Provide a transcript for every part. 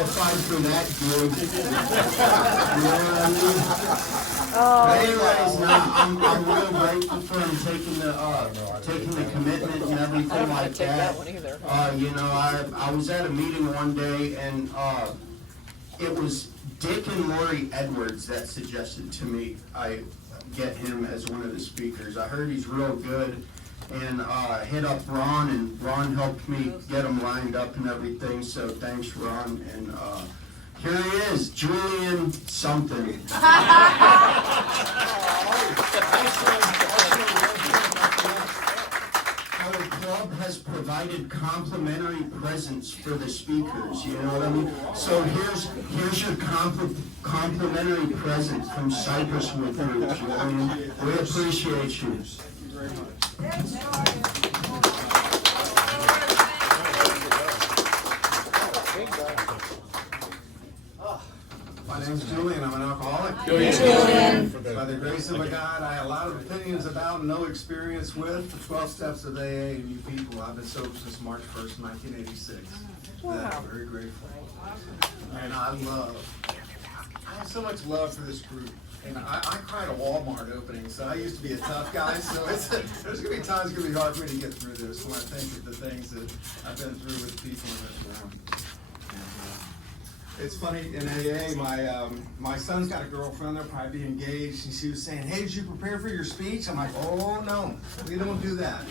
qualified for that gig. You know what I mean? But anyways, no, I'm real grateful for him taking the commitment and everything like that. You know, I was at a meeting one day, and it was Dick and Lori Edwards that suggested to me I get him as one of the speakers. I heard he's real good, and hit up Ron, and Ron helped me get him lined up and everything, so thanks, Ron. And here he is, Julian something. Our club has provided complimentary presents for the speakers, you know what I mean? So here's your complimentary present from Cypresswood Group, Julian. We appreciate you. My name's Julian. I'm an alcoholic. Julian. By the grace of God, I have a lot of opinions about and no experience with the 12 steps of AA and you people. I've been sober since March 1st, 1986. Wow. I'm very grateful. And I have so much love for this group. And I cried a Walmart opening, so I used to be a tough guy, so there's going to be times it's going to be hard for me to get through this when I think of the things that I've been through with people in this room. It's funny, in AA, my son's got a girlfriend, they'll probably be engaged, and she was saying, hey, did you prepare for your speech? I'm like, oh, no, we don't do that.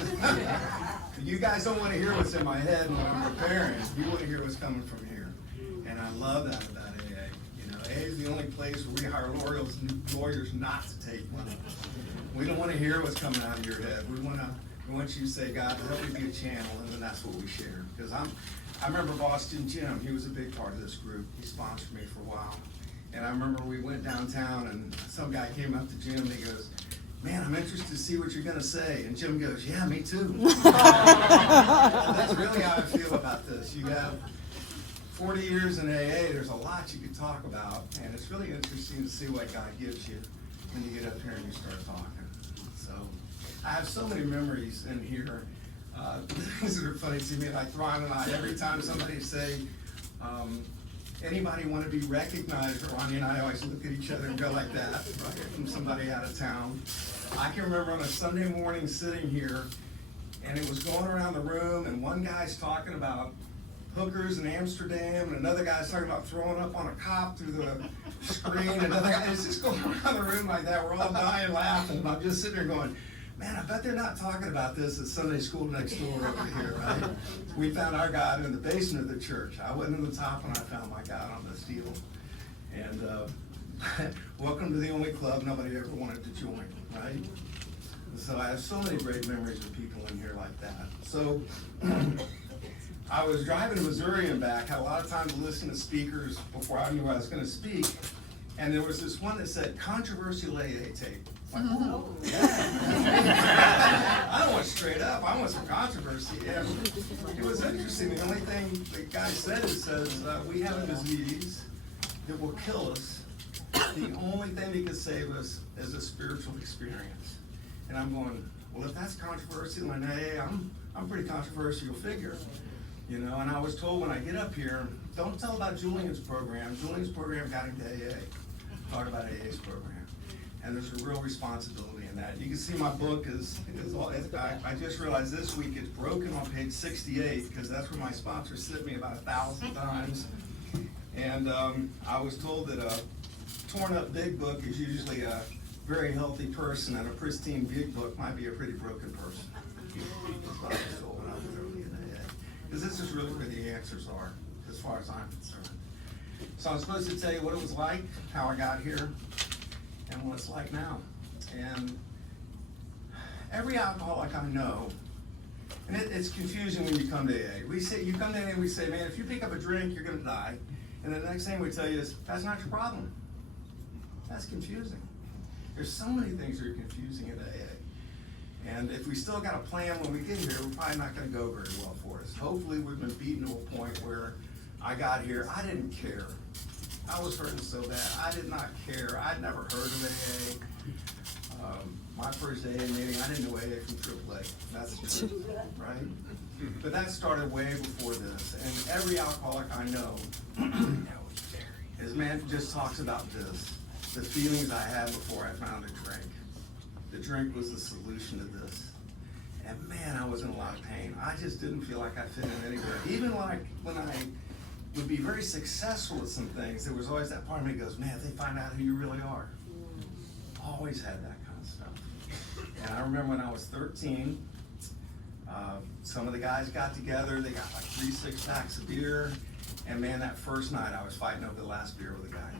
You guys don't want to hear what's in my head when I'm preparing. You want to hear what's coming from here. And I love that about AA. You know, AA is the only place where we hire lawyers not to take money. We don't want to hear what's coming out of your head. We want you to say, God, help me be a channel, and then that's what we share. Because I remember Boston Jim, he was a big part of this group. He sponsored me for a while. And I remember we went downtown and some guy came up to Jim and he goes, man, I'm interested to see what you're going to say. And Jim goes, yeah, me too. That's really how I feel about this. You have 40 years in AA, there's a lot you could talk about. And it's really interesting to see what God gives you when you get up here and you start talking. So I have so many memories in here. Things that are funny to me, like Ron and I, every time somebody say, anybody want to be recognized, Ronnie and I always look at each other and go like that, right, from somebody out of town. I can remember on a Sunday morning sitting here, and it was going around the room, and one guy's talking about hookers in Amsterdam, and another guy's talking about throwing up on a cop through the screen, and another guy, it's just going around the room like that. We're all dying laughing, and I'm just sitting there going, man, I bet they're not talking about this at Sunday school next door over here, right? We found our God in the basement of the church. I went in the top when I found my God on this deal. And welcome to the only club nobody ever wanted to join, right? So I have so many great memories of people in here like that. So I was driving to Missouri and back, had a lot of time to listen to speakers before I knew I was going to speak. And there was this one that said, controversial AA tape. Like, oh, yeah. I don't want straight up. I want some controversy. And it was interesting. The only thing the guy said says, we have a disease that will kill us. The only thing that can save us is a spiritual experience. And I'm going, well, if that's controversial in AA, I'm pretty controversial figure. You know, and I was told when I get up here, don't tell about Julian's program. Julian's program got into AA. Talk about AA's program. And there's a real responsibility in that. You can see my book I just realized this week it's broken on page 68 because that's where my sponsor sent me about 1,000 times. And I was told that a torn up big book is usually a very healthy person, and a pristine big book might be a pretty broken person. That's what I was told when I was early in AA. Because this is really where the answers are, as far as I'm concerned. So I'm supposed to tell you what it was like, how I got here, and what it's like now. And every alcoholic I know, and it's confusing when you come to AA. You come to AA and we say, man, if you pick up a drink, you're gonna die. And the next thing we tell you is, that's not your problem. That's confusing. There's so many things that are confusing in AA. And if we still got a plan when we get here, we're probably not gonna go very well for us. Hopefully we've been beaten to a point where I got here, I didn't care. I was hurting so bad, I did not care. I'd never heard of AA. My first AA meeting, I didn't know AA from AAA. That's the truth, right? But that started way before this, and every alcoholic I know, his man just talks about this, the feelings I had before I found a drink. The drink was the solution to this. And man, I was in a lot of pain. I just didn't feel like I fit in anywhere. Even like when I would be very successful at some things, there was always that part of me that goes, man, if they find out who you really are. Always had that kind of stuff. And I remember when I was 13, some of the guys got together, they got like 3 6-packs of beer, and man, that first night I was fighting over the last beer with a guy.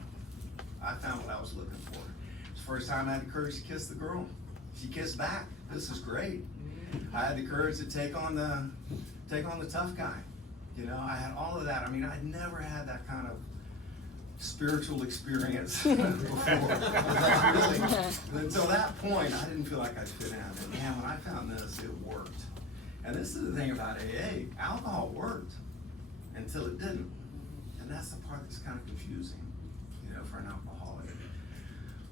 I found what I was looking for. It's the first time I had the courage to kiss the girl. She kissed back. This is great. I had the courage to take on the tough guy. You know, I had all of that. I mean, I'd never had that kind of spiritual experience before. Really, until that point, I didn't feel like I'd fit in. And man, when I found this, it worked. And this is the thing about AA, alcohol worked until it didn't. And that's the part that's kind of confusing, you know, for an alcoholic.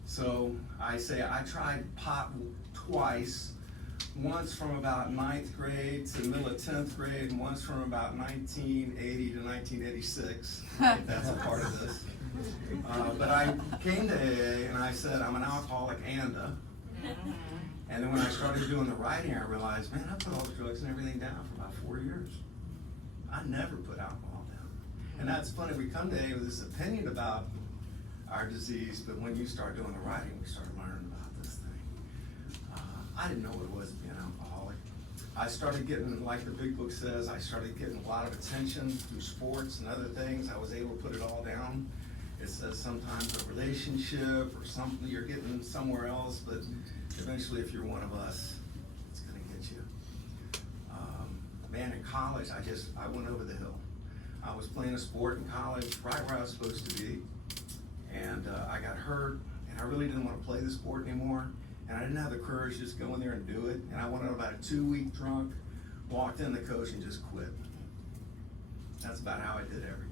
So I say I tried pot twice, once from about 9th grade to the middle of 10th grade, and once from about 1980 to 1986. That's a part of this. But I came to AA and I said, I'm an alcoholic and then when I started doing the writing, I realized, man, I put all the drugs and everything down for about 4 years. I never put alcohol down. And that's funny, we come to AA with this opinion about our disease, but when you start doing the writing, we start learning about this thing. I didn't know what it was to be an alcoholic. I started getting, like the big book says, I started getting a lot of attention through sports and other things. I was able to put it all down. It says sometimes a relationship or something, you're getting somewhere else, but eventually if you're one of us, it's gonna get you. Man, in college, I went over the hill. I was playing a sport in college, right where I was supposed to be, and I got hurt, and I really didn't want to play the sport anymore, and I didn't have the courage to just go in there and do it, and I went on about a 2-week drunk, walked in the coach and just quit. That's about how I did everything.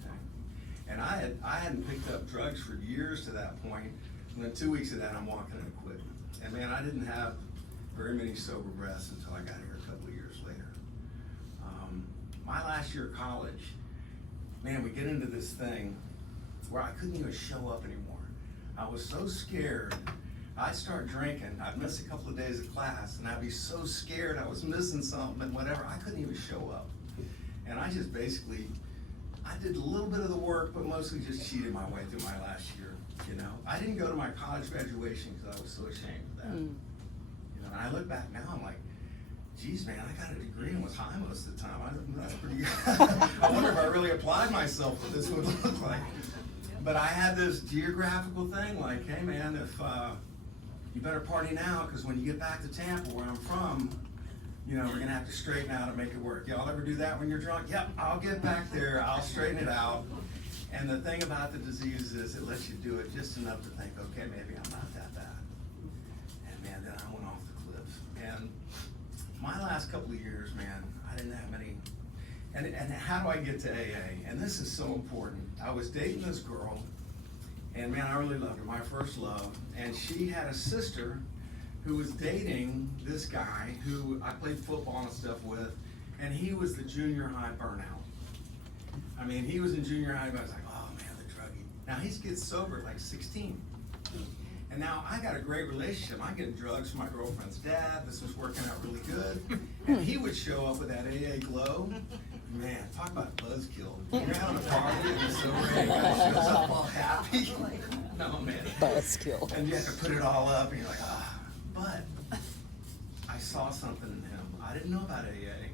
And I hadn't picked up drugs for years to that point, and then 2 weeks of that, I'm walking and quitting. And man, I didn't have very many sober breaths until I got here a couple of years later. My last year of college, man, we get into this thing where I couldn't even show up anymore. I was so scared. I'd start drinking, I'd miss a couple of days of class, and I'd be so scared I was missing something and whatever, I couldn't even show up. And I just basically, I did a little bit of the work, but mostly just cheated my way through my last year, you know. I didn't go to my college graduation because I was so ashamed of that. You know, and I look back now, I'm like, geez, man, I got a degree and was high most of the time. That's pretty good. I wonder if I really applied myself what this would look like. But I had this geographical thing, like, hey man, if you better party now, because when you get back to Tampa, where I'm from, you know, we're gonna have to straighten out and make it work. Y'all ever do that when you're drunk? Yep, I'll get back there, I'll straighten it out. And the thing about the disease is it lets you do it just enough to think, okay, maybe I'm not that bad. And man, then I went off the cliff. And my last couple of years, man, I didn't have any, and how do I get to AA? And this is so important. I was dating this girl, and man, I really loved her, my first love. And she had a sister who was dating this guy who I played football and stuff with, and he was the junior high burnout. I mean, he was in junior high, but I was like, oh man, the druggie. Now he gets sober at like 16. And now I got a great relationship. I'm getting drugs from my girlfriend's dad. This was working out really good. And he would show up with that AA glow. Man, talk about buzzkill. You're having a party and he's sober and he shows up all happy. No, man. Buzzkill. And you have to put it all up and you're like, ah. But I saw something in him. I didn't know about AA,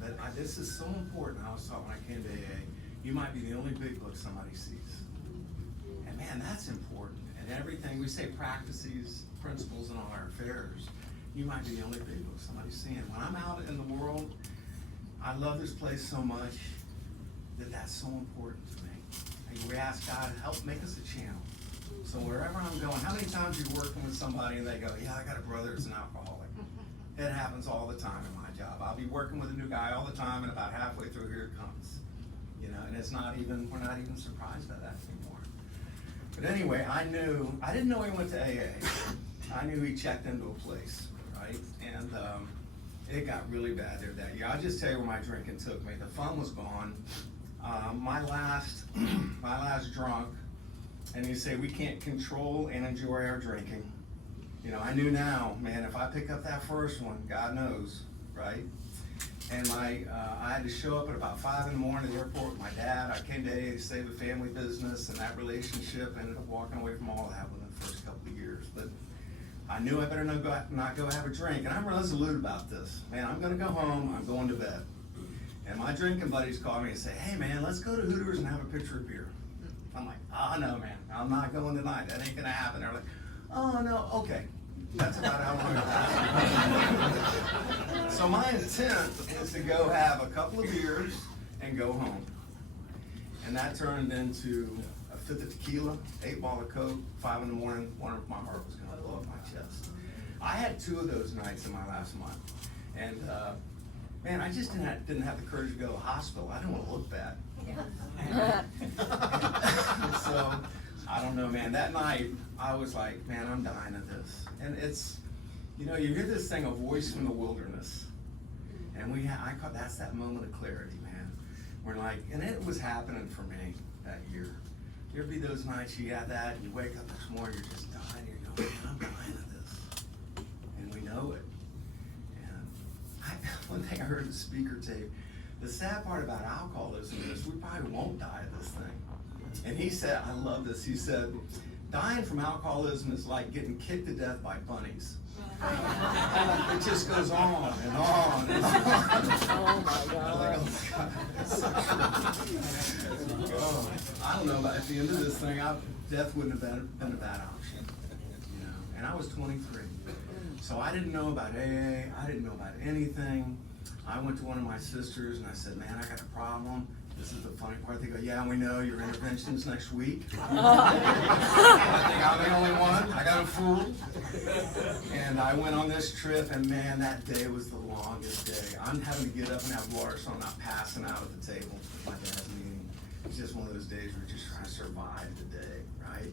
but this is so important. I was taught when I came to AA, you might be the only big book somebody sees. And man, that's important. And everything, we say practices, principles in all our affairs, you might be the only big book somebody's seeing. When I'm out in the world, I love this place so much that that's so important to me. And we ask God, help make us a channel. So wherever I'm going, how many times you're working with somebody and they go, yeah, I got a brother who's an alcoholic. It happens all the time in my job. I'll be working with a new guy all the time, and about halfway through, here it comes. You know, and it's not even, we're not even surprised by that anymore. But anyway, I didn't know he went to AA. I knew he checked into a place, right? And It got really bad there that year. I'll just tell you where my drinking took me. The fun was gone. My last drunk, and you say we can't control and enjoy our drinking. You know, I knew now, man, if I pick up that first one, God knows, right? And I had to show up at about 5 in the morning at the airport with my dad. I came to AA to save a family business, and that relationship ended up walking away from all of that within the first couple of years. But I knew I better not go have a drink, and I'm resolute about this. Man, I'm gonna go home, I'm going to bed. And my drinking buddies call me and say, hey man, let's go to Hooters and have a pitcher of beer. I'm like, oh no man, I'm not going tonight, that ain't gonna happen. They're like, oh no, okay. That's about how long it lasts. So my intent is to go have a couple of beers and go home. And that turned into a 5th of tequila, 8 ball of Coke, 5 in the morning, wondering if my heart was gonna blow up my chest. I had 2 of those nights in my last month. And man, I just didn't have the courage to go to the hospital. I didn't want to look bad. So, I don't know, man. That night, I was like, man, I'm dying of this. And it's, you know, you hear this thing, a voice from the wilderness. And that's that moment of clarity, man. We're like, and it was happening for me that year. There'd be those nights you got that, and you wake up next morning, you're just dying, you're going, man, I'm dying of this. And we know it. One thing I heard the speaker tape, the sad part about alcoholism is we probably won't die of this thing. And he said, I love this, he said, dying from alcoholism is like getting kicked to death by bunnies. It just goes on and on and on. Oh my God. Like, oh God. Oh, I don't know, but at the end of this thing, death wouldn't have been a bad option. You know, and I was 23. So I didn't know about AA, I didn't know about anything. I went to one of my sisters and I said, man, I got a problem. This is the funny part. They go, yeah, we know your intervention's next week. I think I'm the only one. I got a fool. And I went on this trip, and man, that day was the longest day. I'm having to get up and have water so I'm not passing out at the table with my dad's meeting. It's just one of those days where you're just trying to survive the day, right?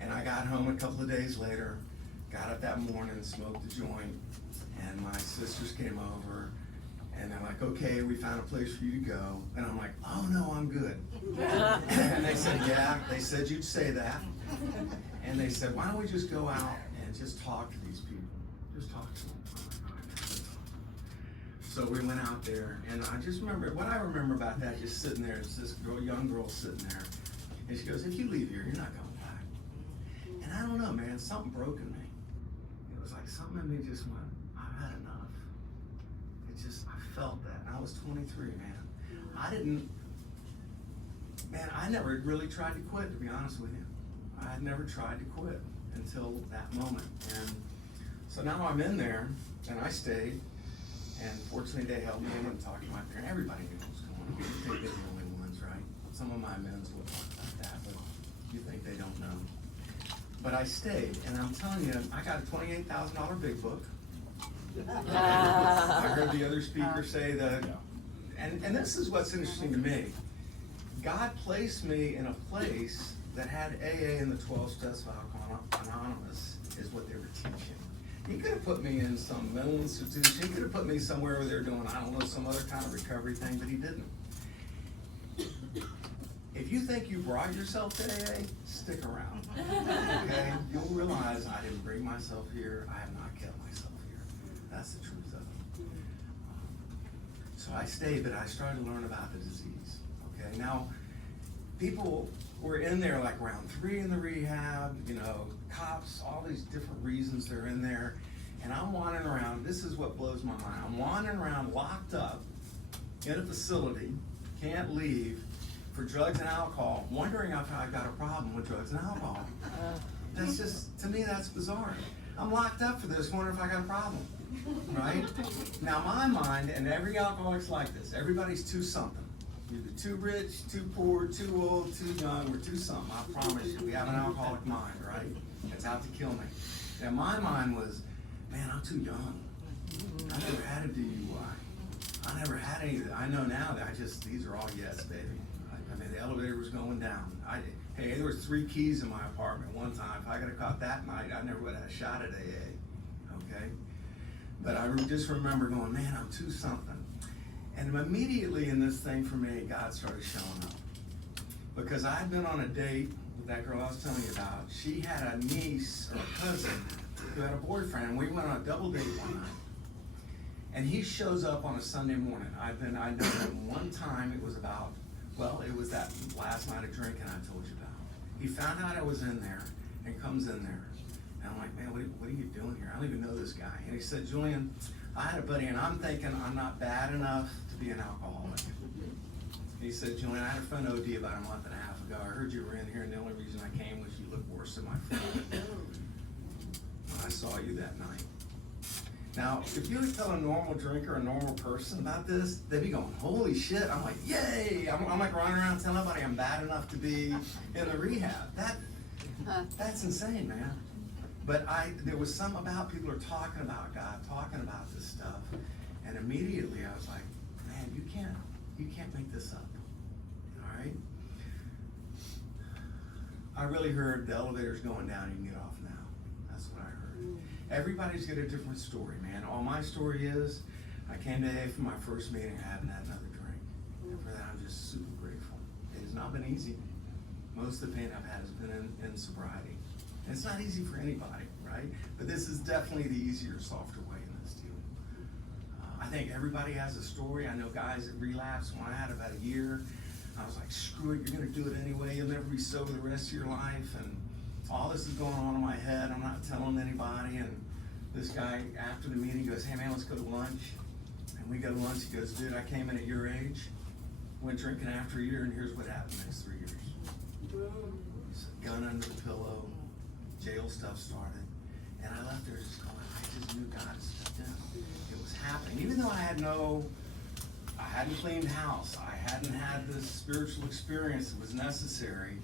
And I got home a couple of days later, got up that morning, smoked the joint, and my sisters came over. And they're like, okay, we found a place for you to go. And I'm like, oh no, I'm good. And they said, yeah, they said you'd say that. And they said, why don't we just go out and just talk to these people? Just talk to them. So we went out there, and I just remember, what I remember about that, just sitting there, it's this girl, young girl sitting there. And she goes, if you leave here, you're not going back. And I don't know, man, something broke in me. It was like something in me just went, I've had enough. I felt that. I was 23, man. I never really tried to quit, to be honest with you. I had never tried to quit until that moment. And so now I'm in there, and I stayed, and fortunately they helped me. I went and talked to my parents. Everybody knew what was going on. You think they're the only ones, right? Some of my men's would talk about that, but you think they don't know. But I stayed, and I'm telling you, I got a $28,000 big book. I heard the other speaker say that, and this is what's interesting to me. God placed me in a place that had AA and the 12 Steps of Alcoholics Anonymous is what they were teaching. He could have put me in some mental institution. He could have put me somewhere where they're doing, I don't know, some other kind of recovery thing, but he didn't. If you think you brought yourself to AA, stick around. Okay? You'll realize I didn't bring myself here. I have not kept myself here. That's the truth of it. So I stayed, but I started to learn about the disease. Okay? Now, people were in there like round 3 in the rehab, you know, cops, all these different reasons they're in there. And I'm wandering around. This is what blows my mind. I'm wandering around locked up in a facility, can't leave, for drugs and alcohol, wondering if I've got a problem with drugs and alcohol. That's just, to me, that's bizarre. I'm locked up for this, wondering if I got a problem, right? Now, my mind, and every alcoholic's like this, everybody's too something. Either too rich, too poor, too old, too young, or too something. I promise you, we have an alcoholic mind, right? It's out to kill me. And my mind was, man, I'm too young. I never had a DUI. I never had any. I know now that these are all yes, baby. I mean, the elevator was going down. Hey, there was 3 keys in my apartment one time. If I could have caught that night, I never would have had a shot at AA, okay? But I just remember going, man, I'm too something. And immediately in this thing for me, God started showing up. Because I'd been on a date with that girl I was telling you about. She had a niece or a cousin who had a boyfriend, and we went on a double date one night. And he shows up on a Sunday morning. I know him one time. It was about, well, it was that last night of drinking I told you about. He found out I was in there and comes in there. And I'm like, man, what are you doing here? I don't even know this guy. And he said, Julian, I had a buddy, and I'm thinking I'm not bad enough to be an alcoholic. He said, Julian, I had a friend OD about a month and a half ago. I heard you were in here, and the only reason I came was you looked worse than my friend when I saw you that night. Now, if you would tell a normal drinker, a normal person about this, they'd be going, holy shit. I'm like, yay. I'm like running around telling everybody I'm bad enough to be in the rehab. That's insane, man. But there was something about people are talking about God, talking about this stuff. And immediately I was like, man, you can't make this up. All right? I really heard the elevator's going down, you can get off now. That's what I heard. Everybody's got a different story, man. All my story is, I came to AA for my first meeting, I haven't had another drink. And for that, I'm just super grateful. It has not been easy. Most of the pain I've had has been in sobriety. And it's not easy for anybody, right? But this is definitely the easier, softer way in this deal. I think everybody has a story. I know guys that relapse. When I had about a year, I was like, screw it, you're gonna do it anyway. You'll never be sober the rest of your life. And all this is going on in my head. I'm not telling anybody. And this guy, after the meeting, goes, hey man, let's go to lunch. And we go to lunch. He goes, dude, I came in at your age, went drinking after a year, and here's what happened the next 3 years. Gun under the pillow, jail stuff started. And I left there just going, I just knew God had stepped in. It was happening. Even though I hadn't cleaned house, I hadn't had this spiritual experience that was necessary.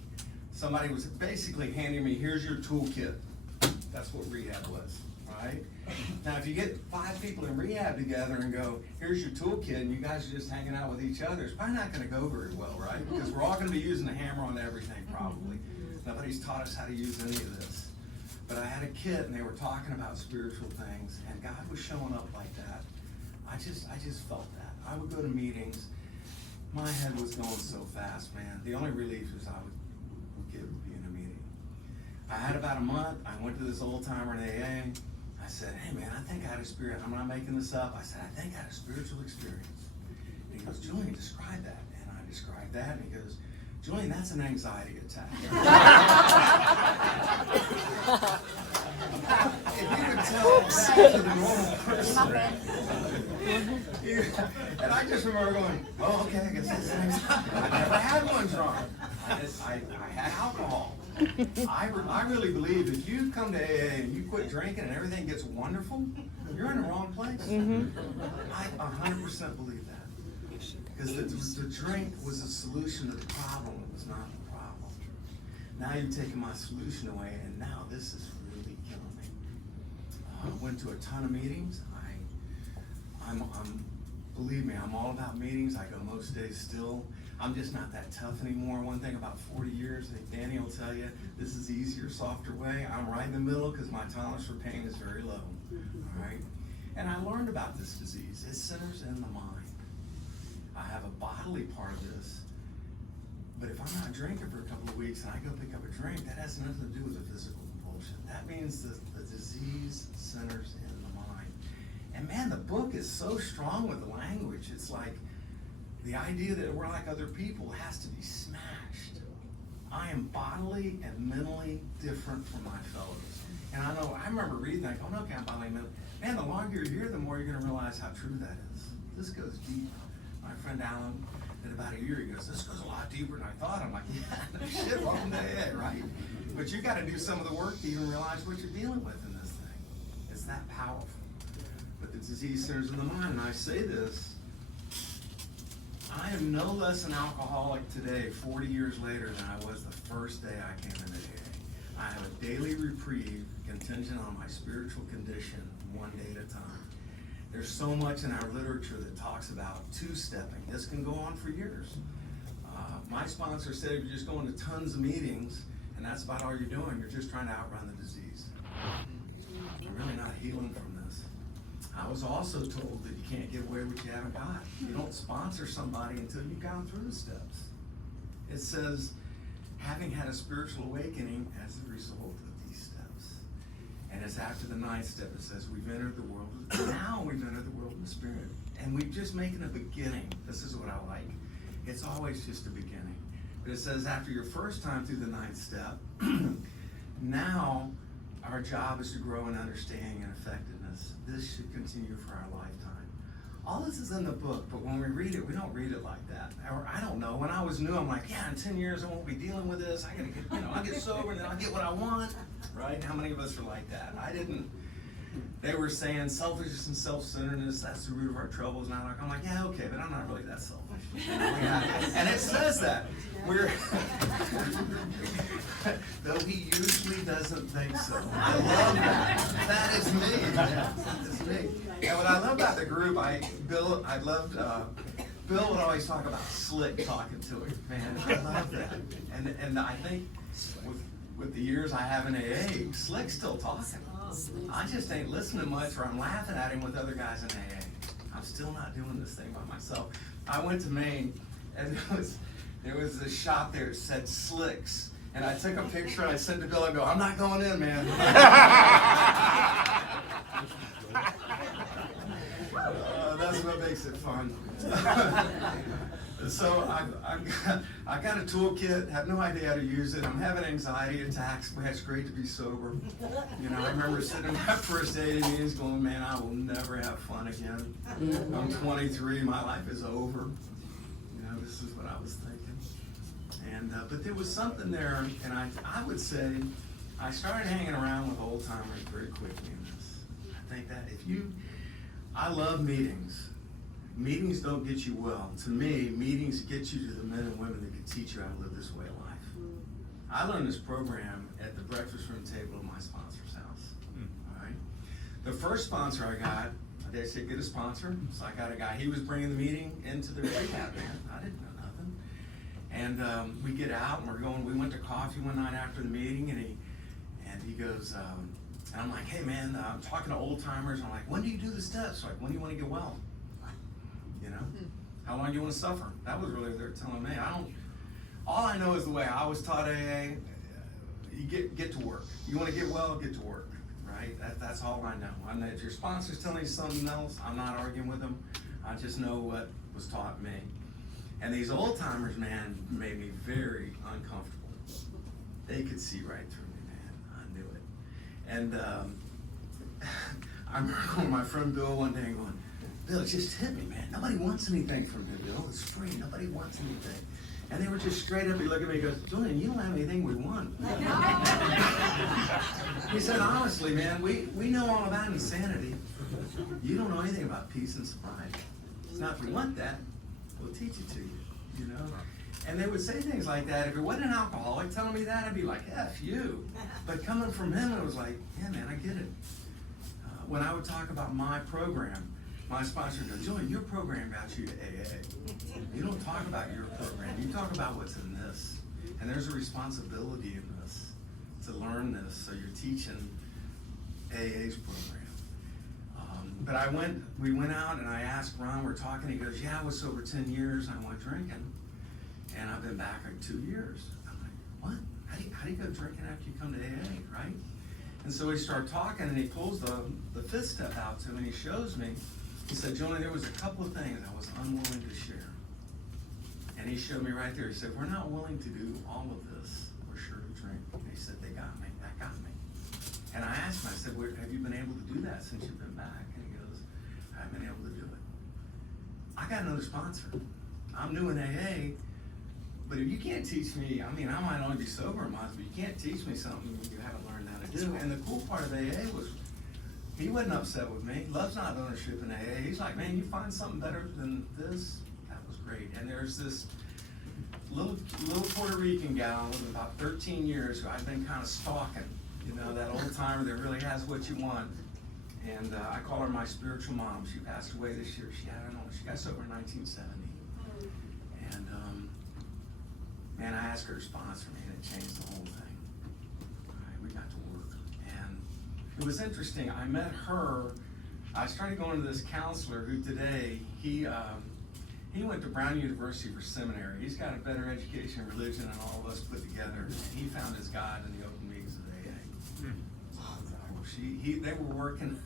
Somebody was basically handing me, here's your toolkit. That's what rehab was, right? Now, if you get 5 people in rehab together and go, here's your toolkit, and you guys are just hanging out with each other, it's probably not gonna go very well, right? Because we're all gonna be using a hammer on everything, probably. Nobody's taught us how to use any of this. But I had a kid, and they were talking about spiritual things, and God was showing up like that. I just felt that. I would go to meetings, my head was going so fast, man. The only relief is I would get would be in a meeting. I had about a month. I went to this old timer in AA. I said, hey man, I think I had a spirit. I'm not making this up. I said, I think I had a spiritual experience. And he goes, Julian, describe that. And I described that, and he goes, Julian, that's an anxiety attack. If you could tell that to the normal person. And I just remember going, oh, okay, I guess that's an anxiety. I never had one drunk. I had alcohol. I really believe if you come to AA and you quit drinking and everything gets wonderful, you're in the wrong place. I 100% believe that. Because the drink was a solution to the problem, it was not the problem. Now you've taken my solution away, and now this is really killing me. I went to a ton of meetings. Believe me, I'm all about meetings. I go most days still. I'm just not that tough anymore. One thing about 40 years, I think Danny will tell you, this is the easier, softer way. I'm right in the middle because my tolerance for pain is very low. All right? And I learned about this disease. It centers in the mind. I have a bodily part of this, but if I'm not drinking for a couple of weeks and I go pick up a drink, that has nothing to do with a physical compulsion. That means the disease centers in the mind. And man, the book is so strong with the language. It's like the idea that we're like other people has to be smashed. I am bodily and mentally different from my fellows. And I remember reading that, going, okay, I'm bodily and mentally. Man, the longer you're here, the more you're gonna realize how true that is. This goes deep. My friend Alan, in about a year, he goes, this goes a lot deeper than I thought. I'm like, yeah, no shit, welcome to AA, right? But you gotta do some of the work to even realize what you're dealing with in this thing. It's that powerful. But the disease centers in the mind, and I say this, I am no less an alcoholic today, 40 years later, than I was the first day I came into AA. I have a daily reprieve contingent on my spiritual condition, one day at a time. There's so much in our literature that talks about two-stepping. This can go on for years. My sponsor said if you're just going to tons of meetings and that's about all you're doing, you're just trying to outrun the disease. I'm really not healing from this. I was also told that you can't give away what you haven't got. You don't sponsor somebody until you've gone through the steps. It says, having had a spiritual awakening as a result of these steps. And it's after the 9th step, it says, we've entered the world, now we've entered the world of the Spirit. And we've just making a beginning. This is what I like. It's always just a beginning. But it says, after your first time through the 9th step, now our job is to grow in understanding and effectiveness. This should continue for our lifetime. All this is in the book, but when we read it, we don't read it like that. Or I don't know. When I was new, I'm like, yeah, in 10 years I won't be dealing with this. I gotta get, I'll get sober and then I'll get what I want. Right? How many of us are like that? I didn't. They were saying selfishness and self-centeredness, that's the root of our troubles. And I'm like, yeah, okay, but I'm not really that selfish. And it says that. We're though he usually doesn't think so. I love that. That is me. That is me. And what I love about the group, Bill would always talk about slick talking to him. Man, I love that. And I think with the years I have in AA, Slick's still talking. I just ain't listening much, or I'm laughing at him with other guys in AA. I'm still not doing this thing by myself. I went to Maine, and there was a shop there that said Slicks, and I took a picture and I sent it to Bill and go, I'm not going in, man. That's what makes it fun. So I got a toolkit, have no idea how to use it. I'm having anxiety attacks. It's great to be sober. I remember sitting in my first AA meetings going, man, I will never have fun again. I'm 23, my life is over. This is what I was thinking. And but there was something there, and I would say I started hanging around with old timers very quickly in this. I think that I love meetings. Meetings don't get you well. To me, meetings get you to the men and women that can teach you how to live this way of life. I learned this program at the breakfast room table of my sponsor's house. All right. The first sponsor I got, they said get a sponsor. So I got a guy. He was bringing the meeting into the rehab, man. I didn't know nothing. And we get out and we went to coffee one night after the meeting, and he goes, and I'm like, hey man, I'm talking to old timers. I'm like, when do you do the steps? Like, when do you want to get well? How long do you want to suffer? That was really what they were telling me. All I know is the way I was taught AA, you get to work. You want to get well, get to work, right? That's all I know. If your sponsor's telling you something else, I'm not arguing with them. I just know what was taught me. And these old timers, man, made me very uncomfortable. They could see right through me, man. I knew it. And I remember going to my friend Bill one day and going, Bill, it just hit me, man. Nobody wants anything from me, Bill. It's free. Nobody wants anything. And they were just straight up. He looked at me and goes, Julian, you don't have anything we want. He said, honestly, man, we know all about insanity. You don't know anything about peace and sobriety. Now, if we want that, we'll teach it to you, And they would say things like that. If it wasn't an alcoholic telling me that, I'd be like, F you. But coming from him, it was like, yeah, man, I get it. When I would talk about my program, my sponsor goes, Julian, your program got you to AA. You don't talk about your program. You talk about what's in this. And there's a responsibility in this to learn this. So you're teaching AA's program. But we went out and I asked Ron, we're talking, he goes, yeah, I was sober 10 years, I went drinking. And I've been back like 2 years. I'm like, what? How do you go drinking after you come to AA, right? And so we start talking and he pulls the 5th step out to me and he shows me. He said, Julian, there was a couple of things I was unwilling to share. And he showed me right there. He said, we're not willing to do all of this. We're sure to drink. And he said, they got me. That got me. And I asked him, I said, have you been able to do that since you've been back? And he goes, I haven't been able to do it. I got another sponsor. I'm new in AA, but if you can't teach me, I might only be sober a month, but you can't teach me something you haven't learned how to do. And the cool part of AA was, he wasn't upset with me. Love's not ownership in AA. He's like, man, you find something better than this? That was great. And there's this little Puerto Rican gal with about 13 years who I've been kind of stalking. That old timer that really has what you want. And I call her my spiritual mom. She passed away this year. She got sober in 1970. And man, I asked her to sponsor me, and it changed the whole thing. All right, we got to work. And it was interesting. I met her I started going to this counselor who today, he went to Brown University for seminary. He's got a better education in religion than all of us put together. He found his God in the open meetings of AA. They were working,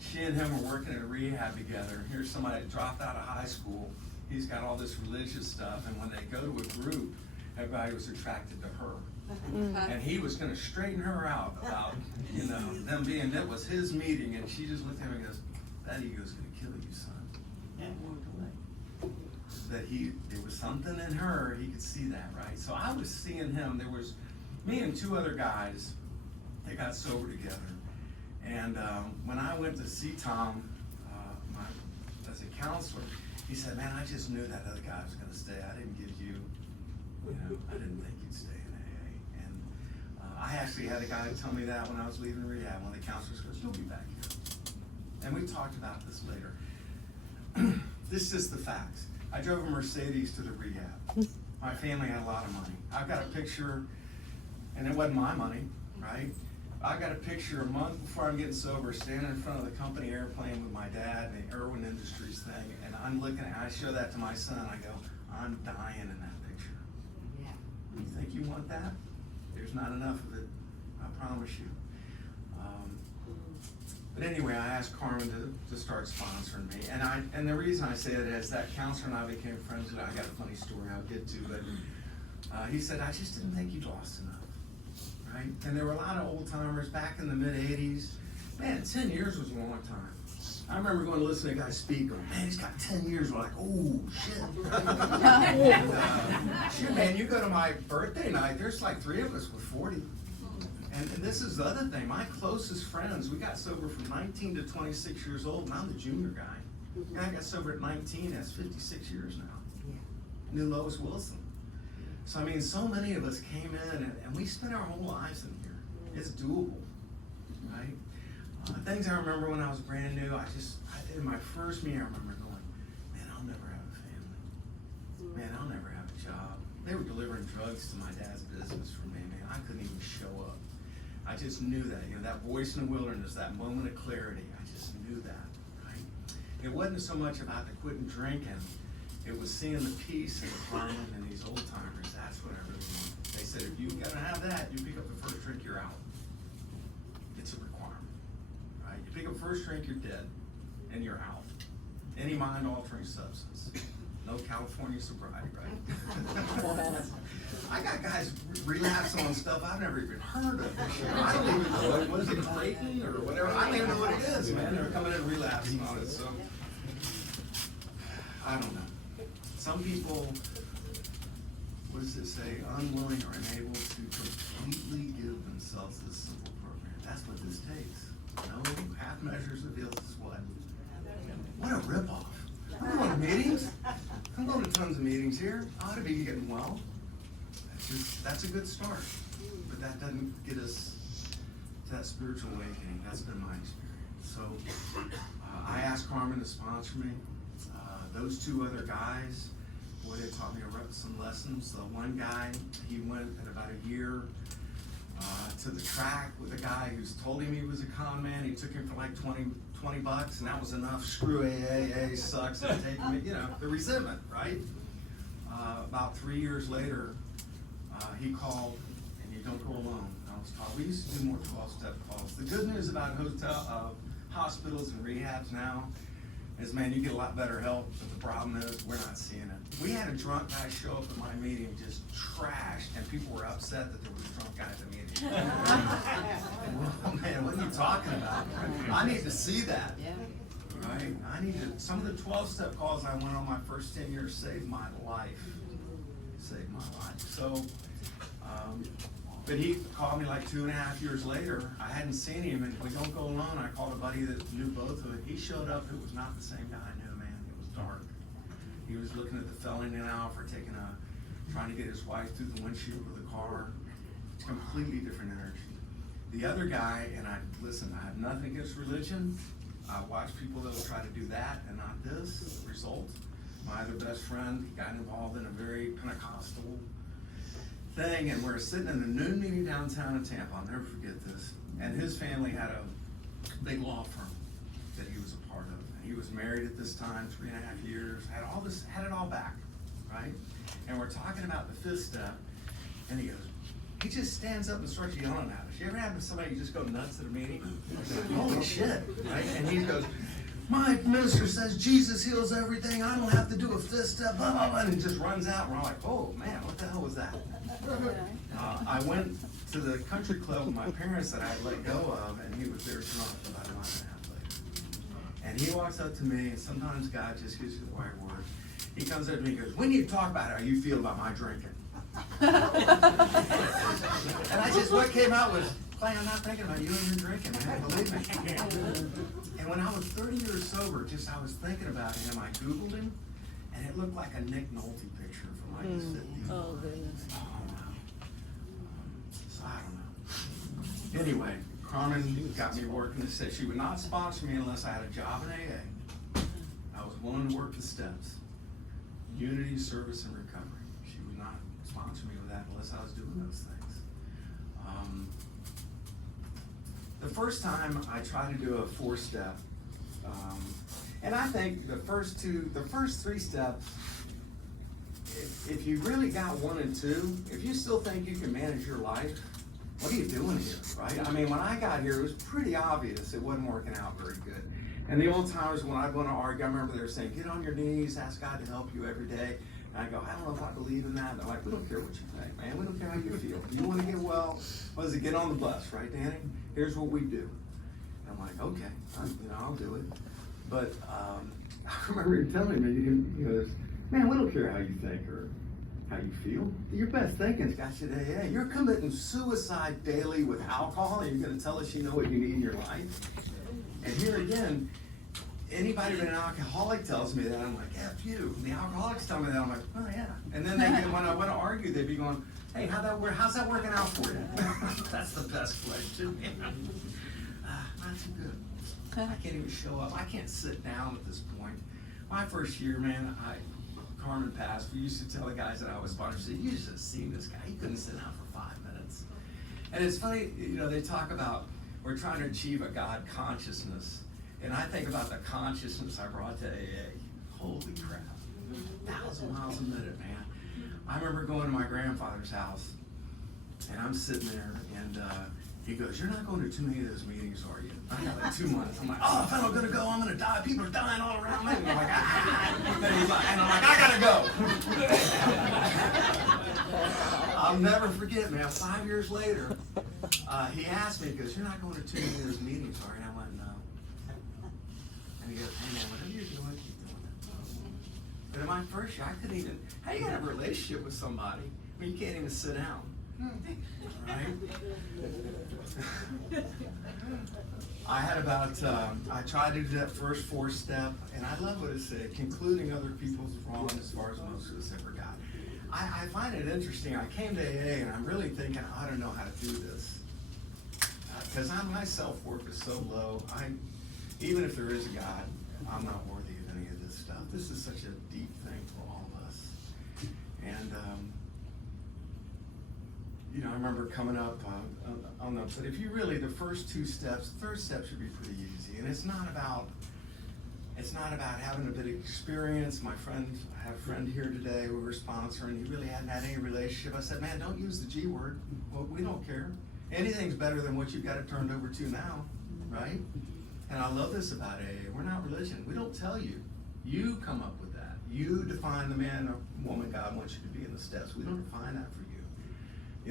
she and him were working at a rehab together. Here's somebody that dropped out of high school. He's got all this religious stuff, and when they go to a group, everybody was attracted to her. And he was gonna straighten her out about, them being, that was his meeting, and she just looked at him and goes, that ego's gonna kill you, son. And walked away. That there was something in her, he could see that, right? So I was seeing him, there was me and two other guys, they got sober together. And when I went to see Tom, as a counselor, he said, man, I just knew that other guy was gonna stay. I didn't give you, I didn't think you'd stay in AA. And I actually had a guy tell me that when I was leaving rehab, one of the counselors goes, you'll be back here. And we talked about this later. This is just the facts. I drove a Mercedes to the rehab. My family had a lot of money. I've got a picture, and it wasn't my money, right? I got a picture a month before I'm getting sober, standing in front of the company airplane with my dad and the Irwin Industries thing, and I'm looking at, I show that to my son, I go, I'm dying in that picture. Yeah. You think you want that? There's not enough of it, I promise you. But anyway, I asked Carmen to start sponsoring me, and the reason I say it is that counselor and I became friends, and I got a funny story I'll get to, but he said, I just didn't think you'd lost enough. Right? And there were a lot of old timers back in the mid-'80s. Man, 10 years was a long time. I remember going to listen to a guy speak, going, man, he's got 10 years. We're like, oh, shit. And, shit, man, you go to my birthday night, there's like 3 of us with 40. And this is the other thing, my closest friends, we got sober from 19 to 26 years old, and I'm the junior guy. And I got sober at 19, that's 56 years now. Knew Lois Wilson. So I mean, so many of us came in and we spent our whole lives in here. It's doable, right? Things I remember when I was brand new, in my first meeting, I remember going, man, I'll never have a family. Man, I'll never have a job. They were delivering drugs to my dad's business for me, man. I couldn't even show up. I just knew that, that voice in the wilderness, that moment of clarity, I just knew that, right? It wasn't so much about the quitting drinking. It was seeing the peace and the harmony in these old timers. That's what I really want. They said, if you gotta have that, you pick up the first drink, you're out. It's a requirement, right? You pick up the first drink, you're dead, and you're out. Any mind-altering substance. No California sobriety, right? I got guys relapsing on stuff I've never even heard of. I don't even know, what is it, Clayton or whatever? I don't even know what it is, man. They're coming in relapsing on it, so. I don't know. Some people, what does it say, unwilling or unable to completely give themselves this simple program. That's what this takes. No half measures of this is what? What a ripoff. I'm going to meetings. I'm going to tons of meetings here. I ought to be getting well. That's a good start. But that doesn't get us to that spiritual awakening. That's been my experience. So I asked Carmen to sponsor me. Those 2 other guys, boy, they taught me some lessons. The one guy, he went at about a year to the track with a guy who's told him he was a con man. He took him for like 20 bucks, and that was enough. Screw AA sucks, and take him, the resentment, right? About 3 years later, he called, and you don't go alone. I was taught, we used to do more 12-step calls. The good news about hospitals and rehabs now is, man, you get a lot better help, but the problem is we're not seeing it. We had a drunk guy show up at my meeting, just trashed, and people were upset that there was a drunk guy at the meeting. Well, man, what are you talking about? I need to see that. Right? Some of the 12-step calls I went on my first 10 years saved my life. Saved my life. So, but he called me like 2.5 years later. I hadn't seen him, and we don't go alone. I called a buddy that knew both of them. He showed up. It was not the same guy I knew, man. It was dark. He was looking at the felony now for trying to get his wife through the windshield of the car. It's completely different energy. The other guy, and I have nothing against religion. I watch people that will try to do that and not this. Result, my other best friend got involved in a very Pentecostal thing, and we're sitting in a noon meeting downtown in Tampa. I'll never forget this. And his family had a big law firm. that he was a part of. He was married at this time, 3.5 years, had it all back, right? And we're talking about the fifth step, and he just stands up and starts yelling at us. You ever have somebody you just go nuts at a meeting? Holy shit, right? And he goes, my minister says Jesus heals everything. I don't have to do a fifth step, blah, blah, blah. And he just runs out. And we're like, oh, man, what the hell was that? I went to the country club with my parents that I had let go of, and he was there drunk about a month and a half later. And he walks up to me, and sometimes God just gives you the right word. He comes up to me and goes, we need to talk about how you feel about my drinking. And I just, what came out was, Clay, I'm not thinking about you and your drinking, man, believe me. And when I was 30 years sober, I was thinking about him, I Googled him, and it looked like a Nick Nolte picture from like his 50s. Oh, goodness. So I don't know. Anyway, Carmen got me working. Said she would not sponsor me unless I had a job in AA. I was willing to work the steps. Unity, service, and recovery. She would not sponsor me with that unless I was doing those things. The first time I tried to do a 4-step, and I think the first 3 steps, if you really got 1 and 2, if you still think you can manage your life, what are you doing here, right? I mean, when I got here, it was pretty obvious it wasn't working out very good. And the old timers, when I'd want to argue, I remember they were saying, get on your knees, ask God to help you every day. And I go, I don't know if I believe in that. And they're like, we don't care what you think, man. We don't care how you feel. If you want to get well, what is it, get on the bus, right, Danny? Here's what we do. And I'm like, okay, I'll do it. But I remember him telling me, he goes, man, we don't care how you think or how you feel. Your best thinking's got you to AA. You're committing suicide daily with alcohol, and you're going to tell us you know what you need in your life? And here again, anybody but an alcoholic tells me that, I'm like, F you. And the alcoholics tell me that, I'm like, oh yeah. And then when I want to argue, they'd be going, hey, how's that working out for you? That's the best question. Not too good. I can't even show up. I can't sit down at this point. My first year, man, Carmen passed. We used to tell the guys that I was sponsoring, you should have seen this guy. He couldn't sit down for 5 minutes. And it's funny, they talk about we're trying to achieve a God consciousness. And I think about the consciousness I brought to AA. Holy crap. 1,000 miles a minute, man. I remember going to my grandfather's house, and I'm sitting there, and he goes, you're not going to too many of those meetings, are you? I got like 2 months. I'm like, oh, if I'm going to go, I'm going to die. People are dying all around me. And I'm like, and I'm like, I got to go. I'll never forget, man, 5 years later, he asked me, he goes, you're not going to too many of those meetings, are you? And I went, no. And he goes, hey, man, whatever you're doing, keep doing it. But in my first year, I couldn't even, how you have a relationship with somebody when you can't even sit down? Right? I had I tried to do that first 4-step, and I love what it said, concluding other people's wrong as far as most of us ever got. I find it interesting. I came to AA, and I'm really thinking, I don't know how to do this. Because my self-worth is so low. Even if there is a God, I'm not worthy of any of this stuff. This is such a deep thing for all of us. And, I remember coming up on them. But if you really, the first 2 steps, the third step should be pretty easy. And it's not about having a big experience. I have a friend here today we were sponsoring. He really hadn't had any relationship. I said, man, don't use the G word. Well, we don't care. Anything's better than what you've got it turned over to now, right? And I love this about AA. We're not religion. We don't tell you. You come up with that. You define the man or woman God wants you to be in the steps. We don't define that for you.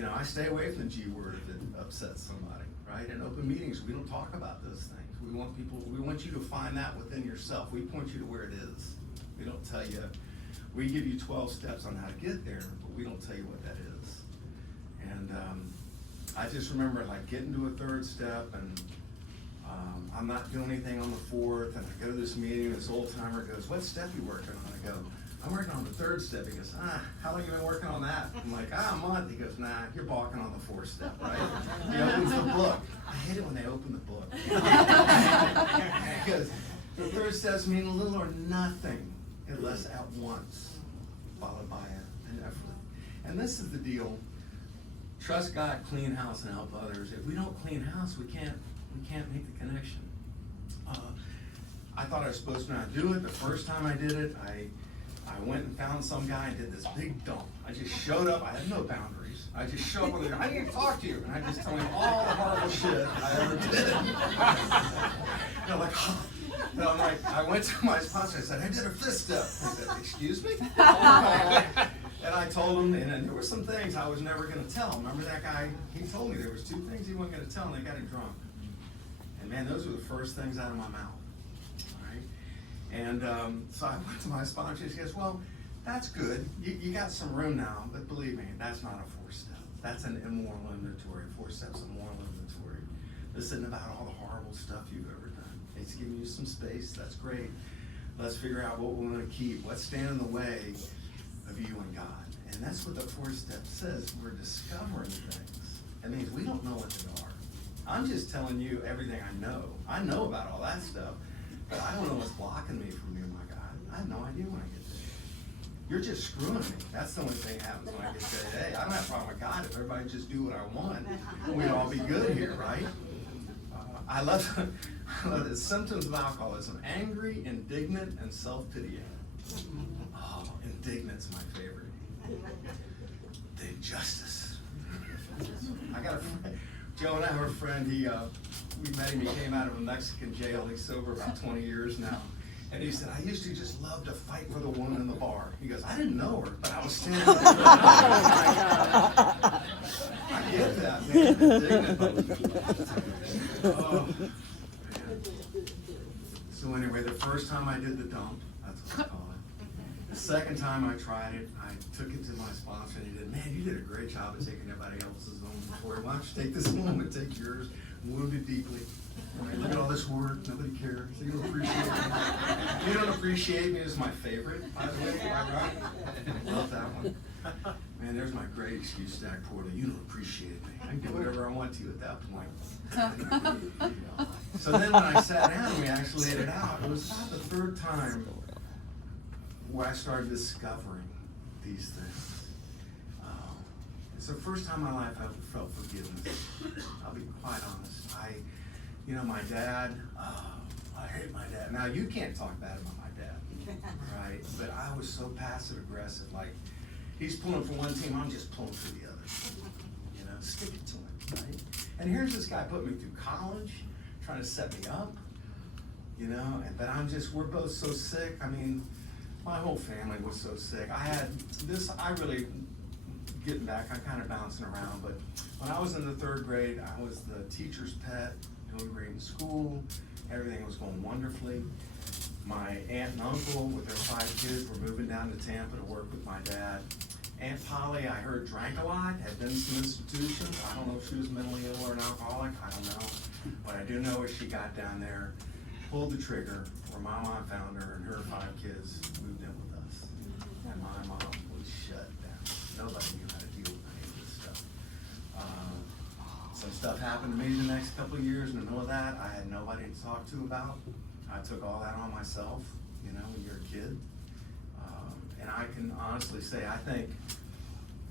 I stay away from the G word if it upsets somebody, right? In open meetings, we don't talk about those things. We want you to find that within yourself. We point you to where it is. We don't tell you, we give you 12 steps on how to get there, but we don't tell you what that is. And I just remember getting to a 3rd step, and I'm not doing anything on the 4th, and I go to this meeting, and this old timer goes, what step are you working on? I go, I'm working on the 3rd step. He goes, how long have you been working on that? I'm like, a month. He goes, nah, you're balking on the 4th step, right? He opens the book. I hate it when they open the book. Because the 3rd steps mean little or nothing unless at once, followed by an effort. And this is the deal. Trust God, clean house, and help others. If we don't clean house, we can't make the connection. I thought I was supposed to not do it. The first time I did it, I went and found some guy and did this big dump. I just showed up. I had no boundaries. I just showed up with him. I need to talk to you. And I just told him all the horrible shit I ever did. They're like, oh. And I'm like, I went to my sponsor. I said, I did a fist step. He said, excuse me? And I told him, and there were some things I was never going to tell. Remember that guy? He told me there was 2 things he wasn't going to tell, and they got him drunk. And man, those were the first things out of my mouth. All right? And so I went to my sponsor. She goes, well, that's good. You got some room now, but believe me, that's not a 4-step. That's an immoral inventory. 4 steps, a moral inventory. This isn't about all the horrible stuff you've ever done. It's giving you some space. That's great. Let's figure out what we want to keep. What's standing in the way of you and God. And that's what the 4th step says. We're discovering things. It means we don't know what they are. I'm just telling you everything I know. I know about all that stuff, but I don't know what's blocking me from you, my God. I have no idea when I get there. You're just screwing me. That's the only thing that happens when I get there. Hey, I don't have a problem with God. If everybody just do what I want, we'd all be good here, right? I love the symptoms of alcoholism: angry, indignant, and self-pitying. Oh, indignant's my favorite. The injustice. I got a friend, Joe and I have a friend, we met him, he came out of a Mexican jail, he's sober about 20 years now. And he said, I used to just love to fight for the woman in the bar. He goes, I didn't know her, but I was standing there. I get that, man. Indignant. Oh, man. So anyway, the first time I did the dump, that's what I call it. The second time I tried it, I took it to my sponsor and he did, man, you did a great job of taking everybody else's inventory. Why don't you take this moment, take yours, wounded deeply. Right, look at all this work, nobody cares. You don't appreciate me. You don't appreciate me is my favorite, by the way, am I right? Love that one. Man, there's my great excuse, Stack Porter. You don't appreciate me. I can do whatever I want to at that point. So then when I sat down and we actually laid it out, it was about the 3rd time where I started discovering these things. It's the first time in my life I've felt forgiveness. I'll be quite honest. My dad, I hate my dad. Now, you can't talk bad about my dad, right? But I was so passive aggressive, like, he's pulling for one team, I'm just pulling for the other. Stick it to him, right? And here's this guy put me through college, trying to set me up, but we're both so sick. I mean, my whole family was so sick. Getting back, I'm kind of bouncing around, but when I was in the 3rd grade, I was the teacher's pet, doing great in school, everything was going wonderfully. My aunt and uncle with their 5 kids were moving down to Tampa to work with my dad. Aunt Polly, I heard, drank a lot, had been to some institutions. I don't know if she was mentally ill or an alcoholic, I don't know. What I do know is she got down there, pulled the trigger, where my mom found her, and her 5 kids moved in with us. And my mom was shut down. Nobody knew how to deal with any of this stuff. Some stuff happened to me the next couple of years. In the middle of that, I had nobody to talk to about. I took all that on myself, when you're a kid. And I can honestly say, I think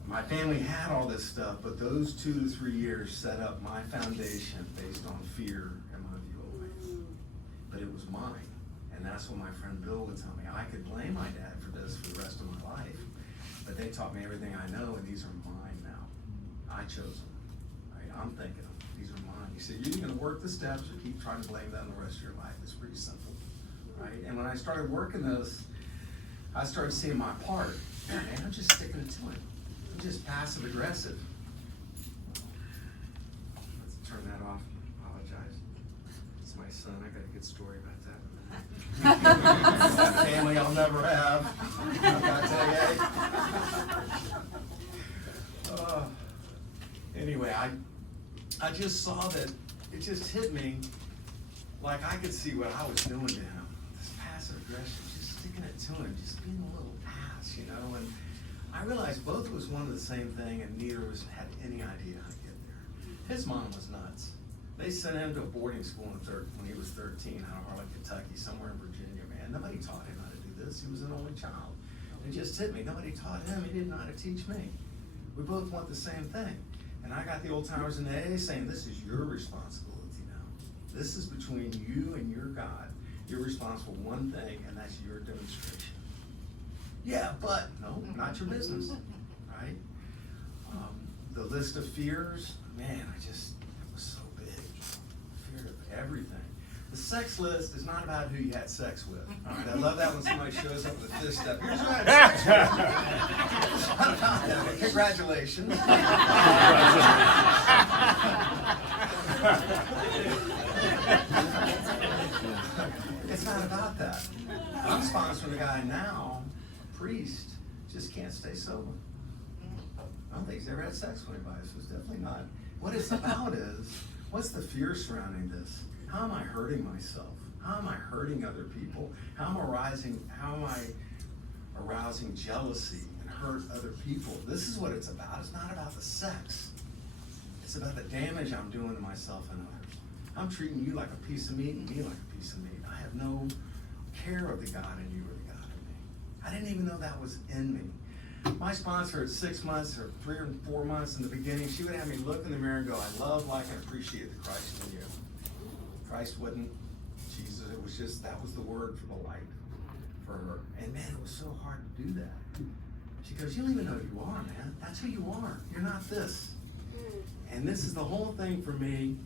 my family had all this stuff, but those 2 to 3 years set up my foundation based on fear and my view of life. But it was mine. And that's what my friend Bill would tell me. I could blame my dad for this for the rest of my life. But they taught me everything I know, and these are mine now. I chose them. Right? I'm thinking of them. These are mine. You said, you're going to work the steps or keep trying to blame them the rest of your life. It's pretty simple. Right? And when I started working this, I started seeing my part. Man, I'm just sticking it to it. I'm just passive aggressive. Let's turn that off. Apologize. It's my son. I got a good story about that. Family I'll never have. I gotta tell you. Anyway, I just saw that it just hit me like I could see what I was doing to him. This passive aggression, just sticking it to him, just being a little ass, and I realized both of us wanted the same thing, and neither of us had any idea how to get there. His mom was nuts. They sent him to a boarding school when he was 13 out of Harlan, Kentucky, somewhere in Virginia, man. Nobody taught him how to do this. He was an only child. It just hit me. Nobody taught him. He didn't know how to teach me. We both want the same thing. And I got the old timers in the AA saying, this is your responsibility now. This is between you and your God. You're responsible for one thing, and that's your demonstration. Yeah, but, no, not your business, right? The list of fears, man, it was so big. Fear of everything. The sex list is not about who you had sex with. All right, I love that when somebody shows up with a fifth step. Here's who I had sex with. It's not about that. Congratulations. It's not about that. I'm sponsoring a guy now, a priest, just can't stay sober. I don't think he's ever had sex with anybody, so it's definitely not. What it's about is, what's the fear surrounding this? How am I hurting myself? How am I hurting other people? How am I arousing jealousy and hurt other people? This is what it's about. It's not about the sex. It's about the damage I'm doing to myself and others. I'm treating you like a piece of meat and me like a piece of meat. I have no care of the God in you or the God in me. I didn't even know that was in me. My sponsor at 6 months or 3 or 4 months in the beginning, she would have me look in the mirror and go, I love, like, and appreciate the Christ in you. Christ wasn't Jesus, it was just, that was the word for the light for her. And man, it was so hard to do that. She goes, you don't even know who you are, man. That's who you are. You're not this. And this is the whole thing for me,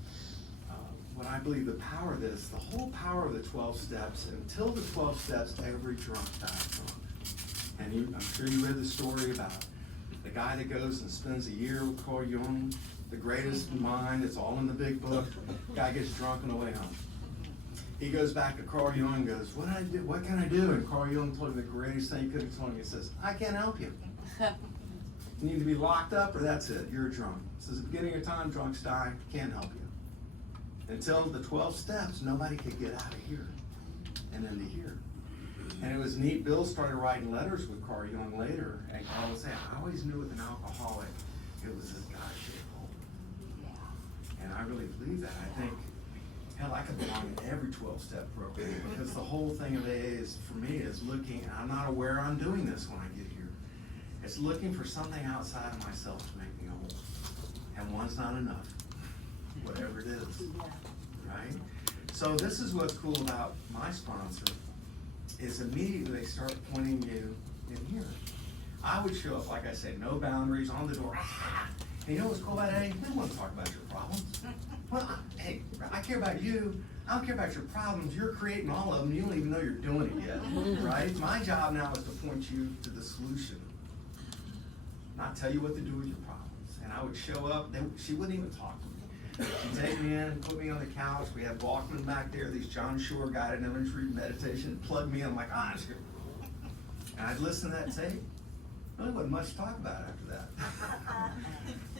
what I believe the power of this, the whole power of the 12 steps, until the 12 steps, every drunk dies drunk. And I'm sure you read the story about the guy that goes and spends a year with Carl Jung, the greatest mind, it's all in the big book. Guy gets drunk on the way home. He goes back to Carl Jung and goes, what did I do? What can I do? And Carl Jung told him the greatest thing he could have told him. He says, I can't help you. You need to be locked up or that's it, you're drunk. This is the beginning of time, drunks die, can't help you. Until the 12 steps, nobody could get out of here and into here. And it was neat, Bill started writing letters with Carl Jung later, and Carl would say, I always knew with an alcoholic, it was this God-shaped hole. And I really believe that. I think, hell, I could belong in every 12-step program, because the whole thing of AA is, for me, is looking, and I'm not aware I'm doing this when I get here. It's looking for something outside of myself to make me whole. And one's not enough, whatever it is, right? So this is what's cool about my sponsor, is immediately they start pointing you in here. I would show up, like I said, no boundaries, on the door. And you know what's cool about AA? They don't want to talk about your problems. Well, hey, I care about you. I don't care about your problems. You're creating all of them. You don't even know you're doing it yet, right? My job now is to point you to the solution, not tell you what to do with your problems. And I would show up. She wouldn't even talk to me. She'd take me in, put me on the couch. We had Walkman back there, these John Shore guided imagery meditation, plug me in. I'm like, it's good. And I'd listen to that tape. Really wasn't much to talk about after that.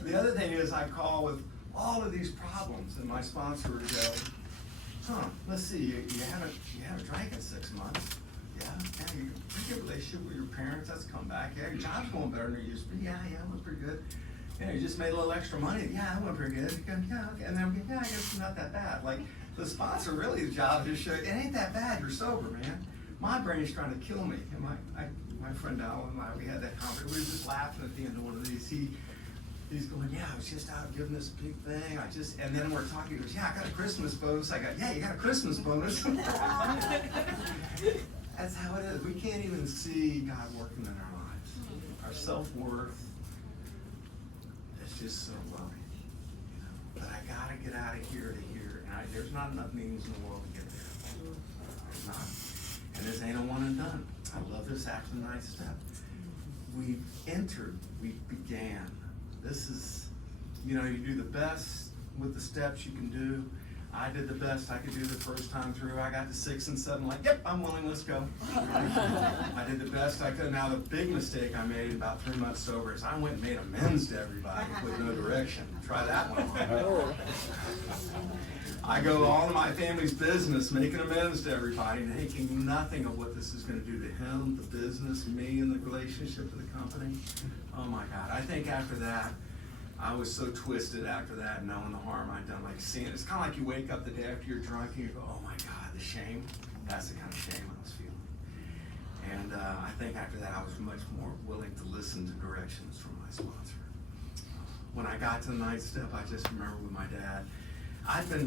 The other thing is I call with all of these problems, and my sponsor would go, let's see, you haven't drank in 6 months. Yeah, you good relationship with your parents, that's come back. Yeah, your job's going better than it used to be. Yeah, it went pretty good. Yeah, you just made a little extra money. Yeah, that went pretty good. You go, yeah, okay. And then I'm going, yeah, I guess it's not that bad. Like, the sponsor really, the job is to show you, it ain't that bad, you're sober, man. My brain is trying to kill me. And my friend Alan and I, we had that conversation. We were just laughing at the end of one of these. He's going, yeah, I was just out giving this big thing. And then we're talking, he goes, yeah, I got a Christmas bonus. I go, yeah, you got a Christmas bonus. That's how it is. We can't even see God working in our lives. Our self-worth is just so low. You know? But I got to get out of here to here. And there's not enough meetings in the world to get there. There's not. And this ain't a one and done. I love this after the 9th step. We entered, we began. This is, you do the best with the steps you can do. I did the best I could do the first time through. I got to 6 and 7, like, yep, I'm willing, let's go. I did the best I could. Now, the big mistake I made about 3 months sober is I went and made amends to everybody with no direction. Try that one. I go all of my family's business, making amends to everybody, and thinking nothing of what this is going to do to him, the business, me, and the relationship with the company. Oh my God. I think after that, I was so twisted after that, knowing the harm I'd done, like seeing it. It's kind of like you wake up the day after you're drunk and you go, oh my God, the shame. That's the kind of shame I was feeling. And I think after that, I was much more willing to listen to directions from my sponsor. When I got to the 9th step, I just remember with my dad,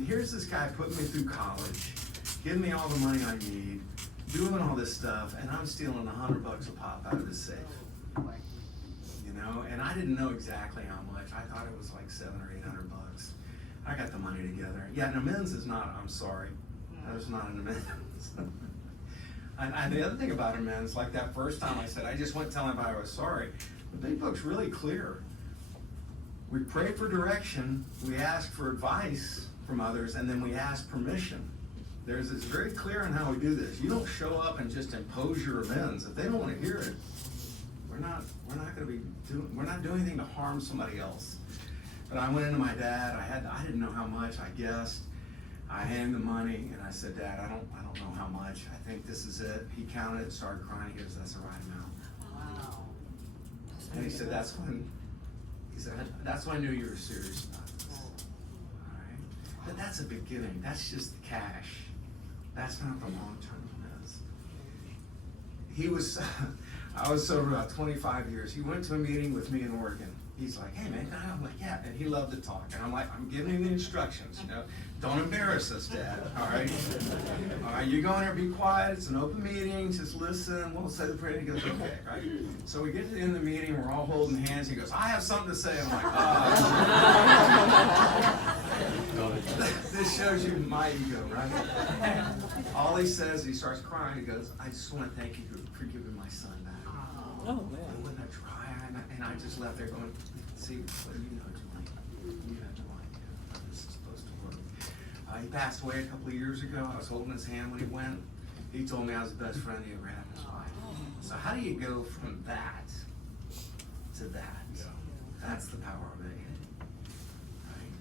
Here's this guy putting me through college, giving me all the money I need, doing all this stuff, and I'm stealing $100 a pop out of his safe. You know, and I didn't know exactly how much. I thought it was like $700 or $800. I got the money together. Yeah, an amends is not, I'm sorry. That was not an amends. And the other thing about amends, like that first time I said, I just went telling everybody I was sorry. The big book's really clear. We pray for direction, we ask for advice from others, and then we ask permission. It's very clear on how we do this. You don't show up and just impose your amends. If they don't want to hear it, we're not doing anything to harm somebody else. But I went into my dad, I didn't know how much, I guessed. I handed the money and I said, Dad, I don't know how much. I think this is it. He counted it, started crying. He goes, that's the right amount. Wow. And he said, that's when I knew you were serious about this. All right? But that's a beginning. That's just the cash. That's not the long-term amends. I was sober about 25 years. He went to a meeting with me in Oregon. He's like, hey man, I'm like, yeah, and he loved to talk. And I'm like, I'm giving him the instructions, you know. Don't embarrass us, Dad, all right? All right, you go in there, be quiet, it's an open meeting, just listen, we'll say the prayer. He goes, okay, right? So we get to the end of the meeting, we're all holding hands. He goes, I have something to say. I'm like, this shows you my ego, right? All he says, he starts crying, he goes, I just want to thank you for giving my son back. Oh, man. Wasn't that dry? And I just left there going, see, what do you know, Julian? You have no idea how this is supposed to work. He passed away a couple of years ago. I was holding his hand when he went. He told me I was the best friend he ever had in his life. So how do you go from that to that? That's the power of it. Right?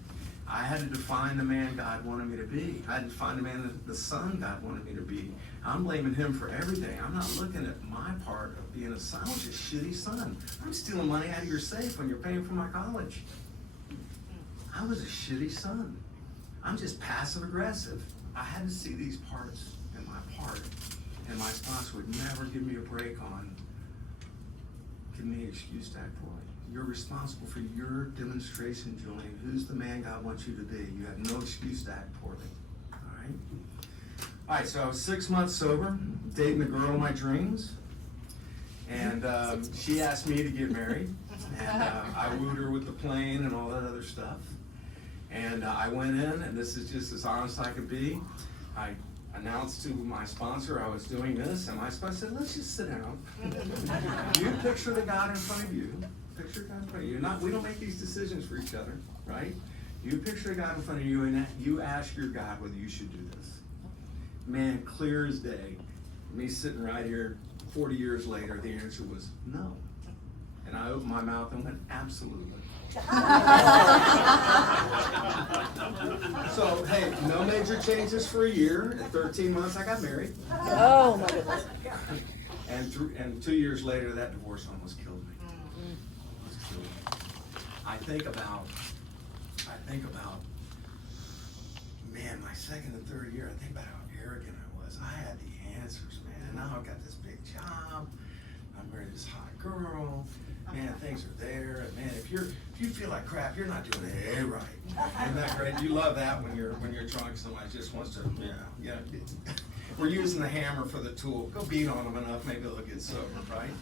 I had to define the man God wanted me to be. I had to define the man that the son God wanted me to be. I'm blaming him for everything. I'm not looking at my part of being a son. I was a shitty son. I'm stealing money out of your safe when you're paying for my college. I was a shitty son. I'm just passive aggressive. I had to see these parts in my part, and my sponsor would never give me a break on giving me an excuse to act poorly. You're responsible for your demonstration, Julian. Who's the man God wants you to be? You have no excuse to act poorly. All right? All right, so I was 6 months sober, dating the girl of my dreams, and she asked me to get married, and I wooed her with the plane and all that other stuff. And I went in, and this is just as honest as I could be. I announced to my sponsor I was doing this, and my sponsor said, let's just sit down. You picture the God in front of you. Picture God in front of you. We don't make these decisions for each other, right? You picture God in front of you, and you ask your God whether you should do this. Man, clear as day. Me sitting right here 40 years later, the answer was no. And I opened my mouth and went, absolutely. So, hey, no major changes for a year. At 13 months, I got married. Oh, my goodness. And 2 years later, that divorce almost killed me. Almost killed me. I think about, man, my second and third year, I think about how arrogant I was. I had the answers, man. Now I've got this big job. I married this hot girl. Man, things are there. And man, if you feel like crap, you're not doing it right. Isn't that great? You love that when you're drunk. Somebody just wants to, we're using the hammer for the tool. Go beat on them enough, maybe they'll get sober, right?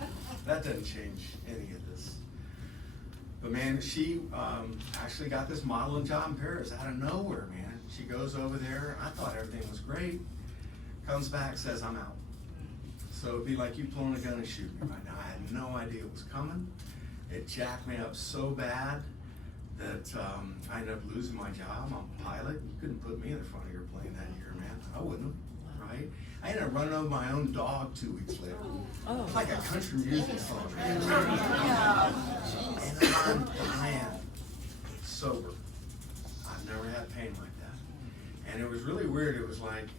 That doesn't change any of this. But man, she actually got this modeling job in Paris out of nowhere, man. She goes over there. I thought everything was great. Comes back, says I'm out. So it'd be like you pulling a gun and shooting me right now. I had no idea it was coming. It jacked me up so bad that I ended up losing my job. I'm a pilot. You couldn't put me in the front of your plane that year, man. I wouldn't have, right? I ended up running over my own dog 2 weeks later. Oh. It's like a country music song, man. And I'm dying sober. I've never had pain like that. And it was really weird. It was like,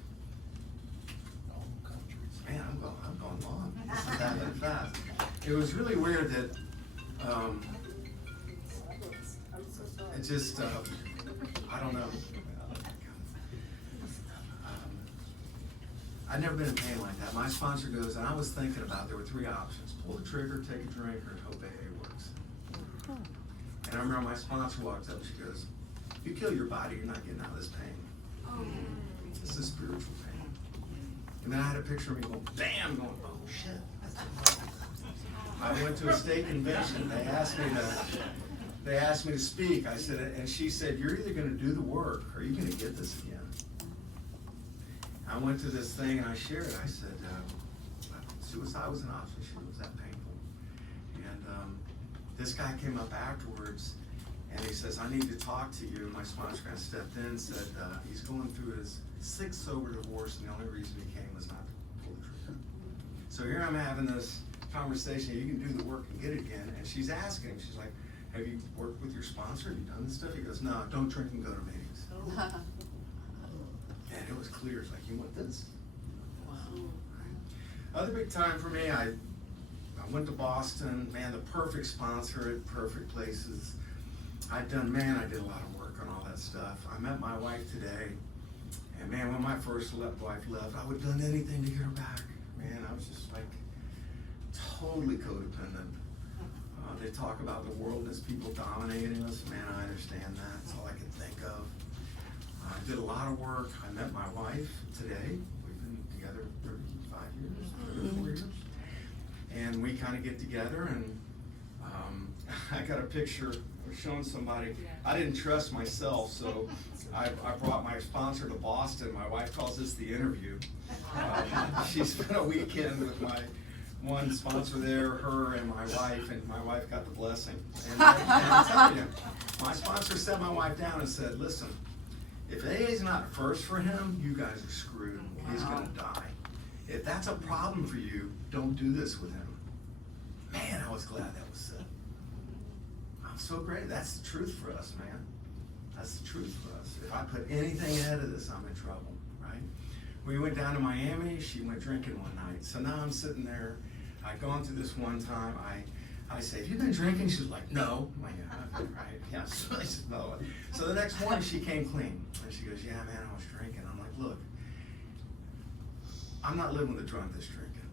man, I'm going long. This is happening fast. It was really weird that it just, I don't know. I'd never been in pain like that. My sponsor goes, and I was thinking about, there were 3 options. Pull the trigger, take a drink, or hope AA works. And I remember my sponsor walked up, she goes, You kill your body, you're not getting out of this pain. This is spiritual pain. And then I had a picture of me going, bam, going, oh shit. I went to a state convention. They asked me to speak. I said, and she said, you're either going to do the work or you're going to get this again. I went to this thing and I shared. I said, suicide was an option. It was that painful. And this guy came up afterwards and he says, I need to talk to you. And my sponsor kind of stepped in and said, he's going through his 6th sober divorce, and the only reason he came was not to pull the trigger. So here I'm having this conversation. You can do the work and get it again. And she's asking him, she's like, have you worked with your sponsor? Have you done this stuff? He goes, no, don't drink and go to meetings. And it was clear. It's like, you want this? Wow. Other big time for me, I went to Boston. Man, the perfect sponsor at perfect places. I did a lot of work on all that stuff. I met my wife today. And man, when my first wife left, I would have done anything to get her back. Man, I was just like totally codependent. They talk about the world as people dominating us. Man, I understand that. That's all I can think of. I did a lot of work. I met my wife today. We've been together 35 years, 34 years. And we kind of get together, and I got a picture showing somebody. I didn't trust myself, so I brought my sponsor to Boston. My wife calls this the interview. She spent a weekend with my one sponsor there, her and my wife, and my wife got the blessing. And I'm telling you, my sponsor set my wife down and said, listen, if AA is not first for him, you guys are screwed. He's gonna die. If that's a problem for you, don't do this with him. Man, I was glad that was said. I'm so great. That's the truth for us, man. That's the truth for us. If I put anything ahead of this, I'm in trouble, right? We went down to Miami. She went drinking one night. So now I'm sitting there. I'd gone through this one time. I say, have you been drinking? She's like, no. I'm like, yeah, right. Yeah. So I said, no. So the next morning she came clean. And she goes, yeah, man, I was drinking. I'm like, look, I'm not living with a drunk that's drinking.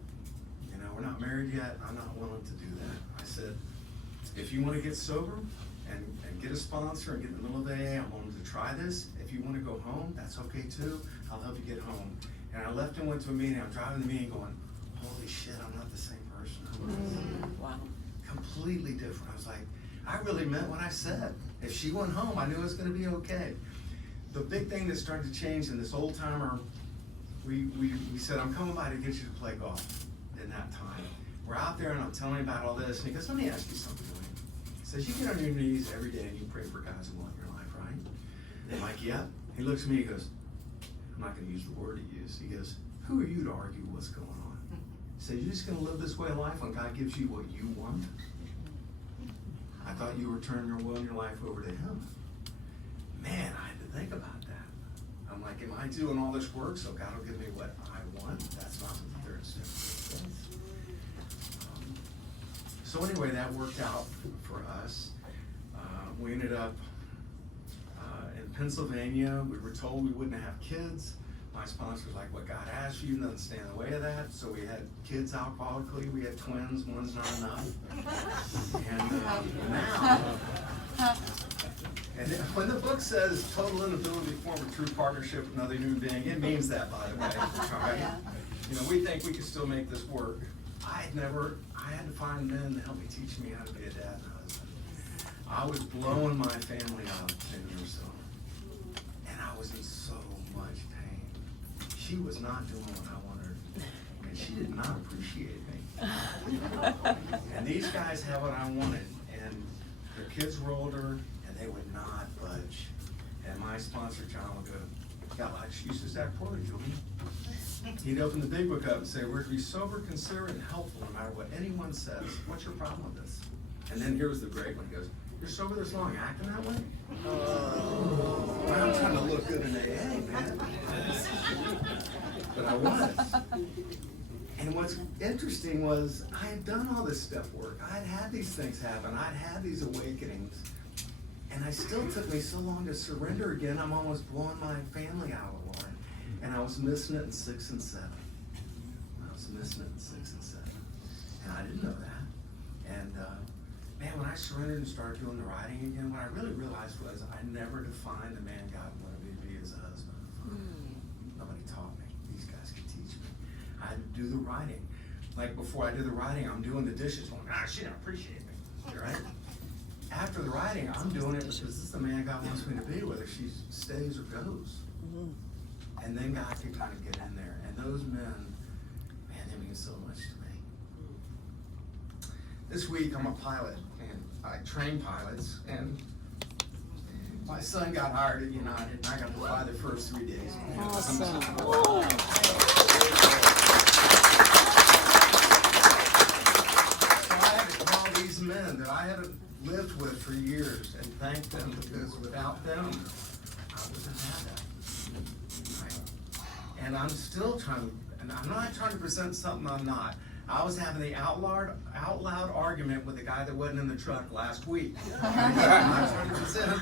You know, we're not married yet. I'm not willing to do that. I said, if you want to get sober and get a sponsor and get in the middle of AA, I'm willing to try this. If you want to go home, that's okay too. I'll help you get home. And I left and went to a meeting. I'm driving the meeting going, holy shit, I'm not the same person. Wow. Completely different. I was like, I really meant what I said. If she went home, I knew it was going to be okay. The big thing that started to change in this old timer, we said, I'm coming by to get you to play golf in that time. We're out there and I'm telling him about all this. And he goes, let me ask you something, Julian. He says, you get on your knees every day and you pray for guys who want your life, right? And I'm like, yeah. He looks at me, he goes, I'm not going to use the word he used. He goes, who are you to argue what's going on? He said, you're just going to live this way of life when God gives you what you want? I thought you were turning your will and your life over to him. Man, I had to think about that. I'm like, am I doing all this work so God will give me what I want? That's not what the third step is. So anyway, that worked out for us. We ended up in Pennsylvania. We were told we wouldn't have kids. My sponsor was like, what God asked you doesn't stand in the way of that. So we had kids alcoholically. We had twins. One's not enough. And now, and when the book says total inability to form a true partnership with another human being, it means that, by the way. All right? You know, we think we can still make this work. I had to find men to help me teach me how to be a dad and a husband. I was blowing my family out 10 years ago. And I was in so much pain. She was not doing what I wanted her to do. And she did not appreciate me. And these guys have what I wanted. And their kids were older, and they would not budge. And my sponsor, John, would go, got a lot of excuses to act poorly, Julian. He'd open the big book up and say, we're to be sober, considerate, and helpful no matter what anyone says. What's your problem with this? And then here was the great one. He goes, you're sober this long, acting that way? Well, I'm trying to look good in AA, man. But I was. And what's interesting was I had done all this step work. I had had these things happen. I'd had these awakenings. And it still took me so long to surrender again. I'm almost blowing my family out of the water. And I was missing it in 6 and 7. I was missing it in 6 and 7. And I didn't know that. And man, when I surrendered and started doing the writing again, what I really realized was I never defined the man God wanted me to be as a husband. Nobody taught me. These guys could teach me. I had to do the writing. Like before I do the writing, I'm doing the dishes going, she didn't appreciate me, right? After the writing, I'm doing it because this is the man God wants me to be, whether she stays or goes. And then God can kind of get in there. And those men, man, they mean so much to me. This week, I'm a pilot, and I train pilots, and my son got hired at United, and I got to fly the first 3 days. Awesome. So I had to call these men that I hadn't lived with for years and thank them, because without them, I wouldn't have that. Right? And I'm still and I'm not trying to present something I'm not. I was having the out loud argument with the guy that wasn't in the truck last week. I'm not trying to present.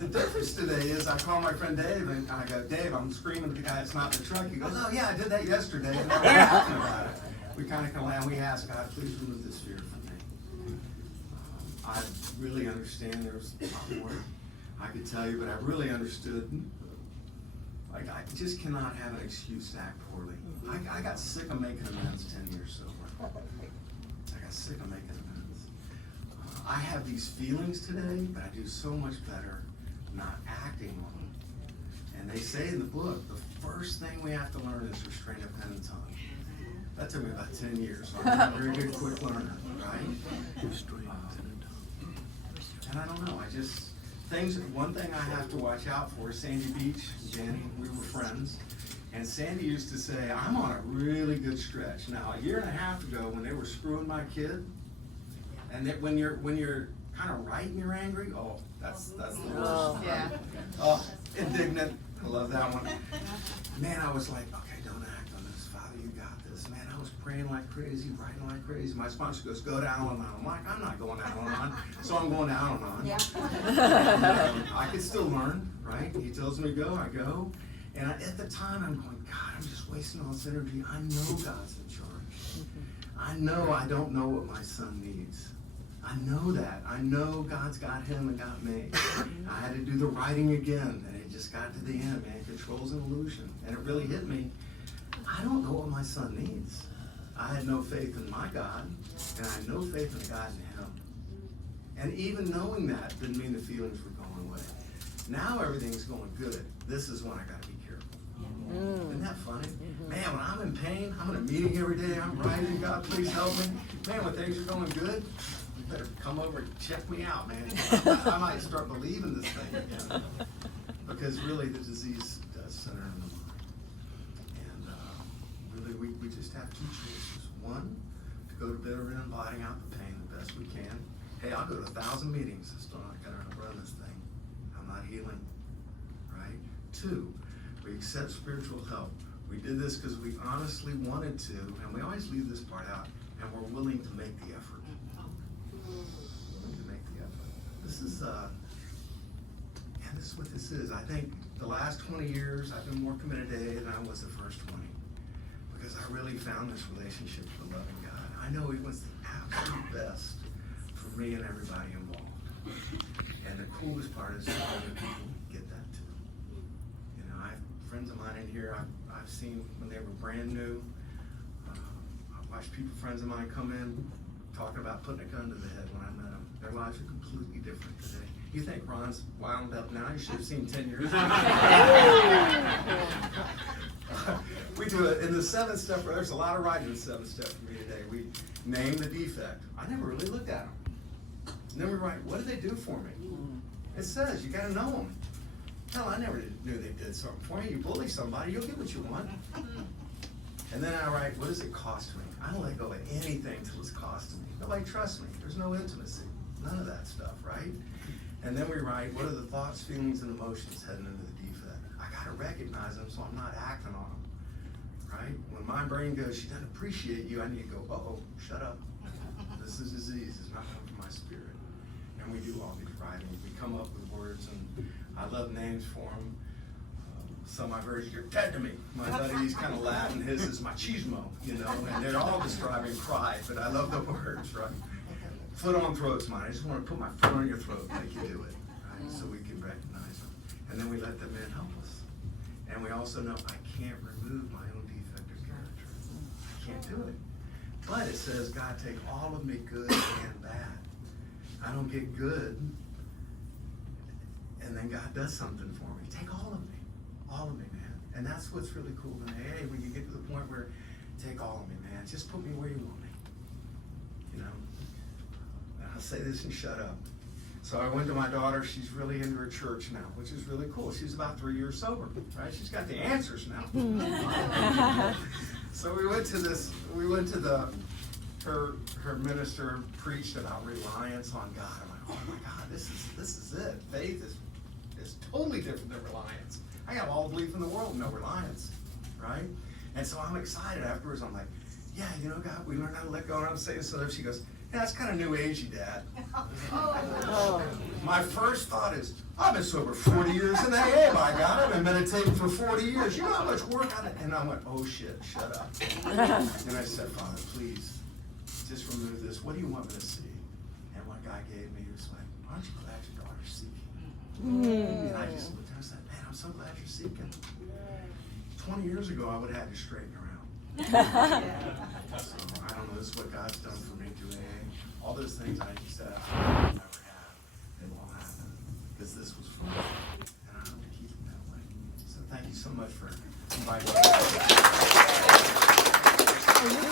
The difference today is I call my friend Dave and I go, Dave, I'm screaming at the guy that's not in the truck. He goes, oh yeah, I did that yesterday. And now we're talking about it. We kind of and we ask God, please remove this fear from me. I really understand there's a lot more I could tell you, but I really understood. Like, I just cannot have an excuse to act poorly. I got sick of making amends 10 years sober. I got sick of making amends. I have these feelings today, but I do so much better not acting on them. And they say in the book, the first thing we have to learn is restraint of pen and tongue. That took me about 10 years, so I'm a very good quick learner, right? And I don't know, one thing I have to watch out for is Sandy Beach, Danny, we were friends, and Sandy used to say, I'm on a really good stretch. Now, a year and a half ago, when they were screwing my kid, and that when you're kind of right and you're angry, oh, that's the worst. Oh, yeah. Oh, indignant, I love that one. Man, I was like, okay, don't act on this, Father, you got this. Man, I was praying like crazy, writing like crazy. My sponsor goes, go to Al-Anon. I'm like, I'm not going to Al-Anon, so I'm going to Al-Anon. Yeah. I can still learn, right? He tells me to go, I go. And at the time, I'm going, God, I'm just wasting all this energy. I know God's in charge. I know I don't know what my son needs. I know that. I know God's got him and got me. I had to do the writing again, and it just got to the end, man. Control's an illusion. And it really hit me. I don't know what my son needs. I had no faith in my God, and I had no faith in the God in him. And even knowing that didn't mean the feelings were going away. Now everything's going good. This is when I got to be careful. Isn't that funny? Man, when I'm in pain, I'm in a meeting every day, I'm writing, God, please help me. Man, when things are going good, you better come over and check me out, man. I might start believing this thing again. Because really the disease does center in the mind. And really we just have two choices. One, to go to bed and blotting out the pain the best we can. Hey, I'll go to 1,000 meetings, I'm still not gonna run this thing. I'm not healing, right? Two, we accept spiritual help. We did this because we honestly wanted to, and we always leave this part out, and we're willing to make the effort. Willing to make the effort. This is what this is. I think the last 20 years, I've been more committed today than I was the first 20. Because I really found this relationship with the loving God. I know He wants the absolute best for me and everybody involved. And the coolest part is that other people get that too. You know, I have friends of mine in here I've seen when they were brand new. I've watched friends of mine come in talking about putting a gun to the head when I met them. Their lives are completely different today. You think Ron's wound up now? You should have seen 10 years ago. We do it in the 7-step. There's a lot of writing in the 7-step for me today. We name the defect. I never really looked at them. And then we write, what did they do for me? It says you got to know them. Hell, I never knew they did something for you. You bully somebody, you'll get what you want. And then I write, what does it cost me? I don't let go of anything till it's costing me. Nobody trusts me. There's no intimacy. None of that stuff, right? And then we write, what are the thoughts, feelings, and emotions heading into the defect? I got to recognize them so I'm not acting on them, right? When my brain goes, she doesn't appreciate you, I need to go, uh-oh, shut up. This is disease. It's not coming from my spirit. And we do all these writings. We come up with words, and I love names for them. Some I've heard, you're dead to me. My buddy, he's kind of Latin. His is machismo, you know, and they're all describing pride, but I love the words, right? foot on throat's mine. I just want to put my foot on your throat and make you do it, right? So we can recognize them. And then we let the men help us. And we also know I can't remove my own defective character. I can't do it. But it says, God, take all of me, good and bad. I don't get good, and then God does something for me. Take all of me, man. And that's what's really cool in AA, when you get to the point where, take all of me, man. Just put me where you want me. You know? And I'll say this and shut up. So I went to my daughter. She's really into her church now, which is really cool. She's about 3 years sober, right? She's got the answers now. So we went to her minister preached about reliance on God. I'm like, oh my God, this is it. Faith is totally different than reliance. I have all the belief in the world, no reliance, right? And so I'm excited afterwards. I'm like, yeah, you know, God, we learned how to let go. And I'm saying so. She goes, yeah, that's kind of new agey, Dad. My first thought is, I've been sober 40 years in AA, my God. I've been meditating for 40 years. You know how much work I did? And I went, oh shit, shut up. And I said, Father, please, just remove this. What do you want me to see? And what God gave me was like, aren't you glad your daughter's seeking? And I just looked at her and said, man, I'm so glad you're seeking. 20 years ago, I would have had to straighten her out. So I don't know, this is what God's done for me through AA. All those things I just said I would never have, they will happen. Because this was for me. And I hope to keep it that way. So thank you so much for inviting me.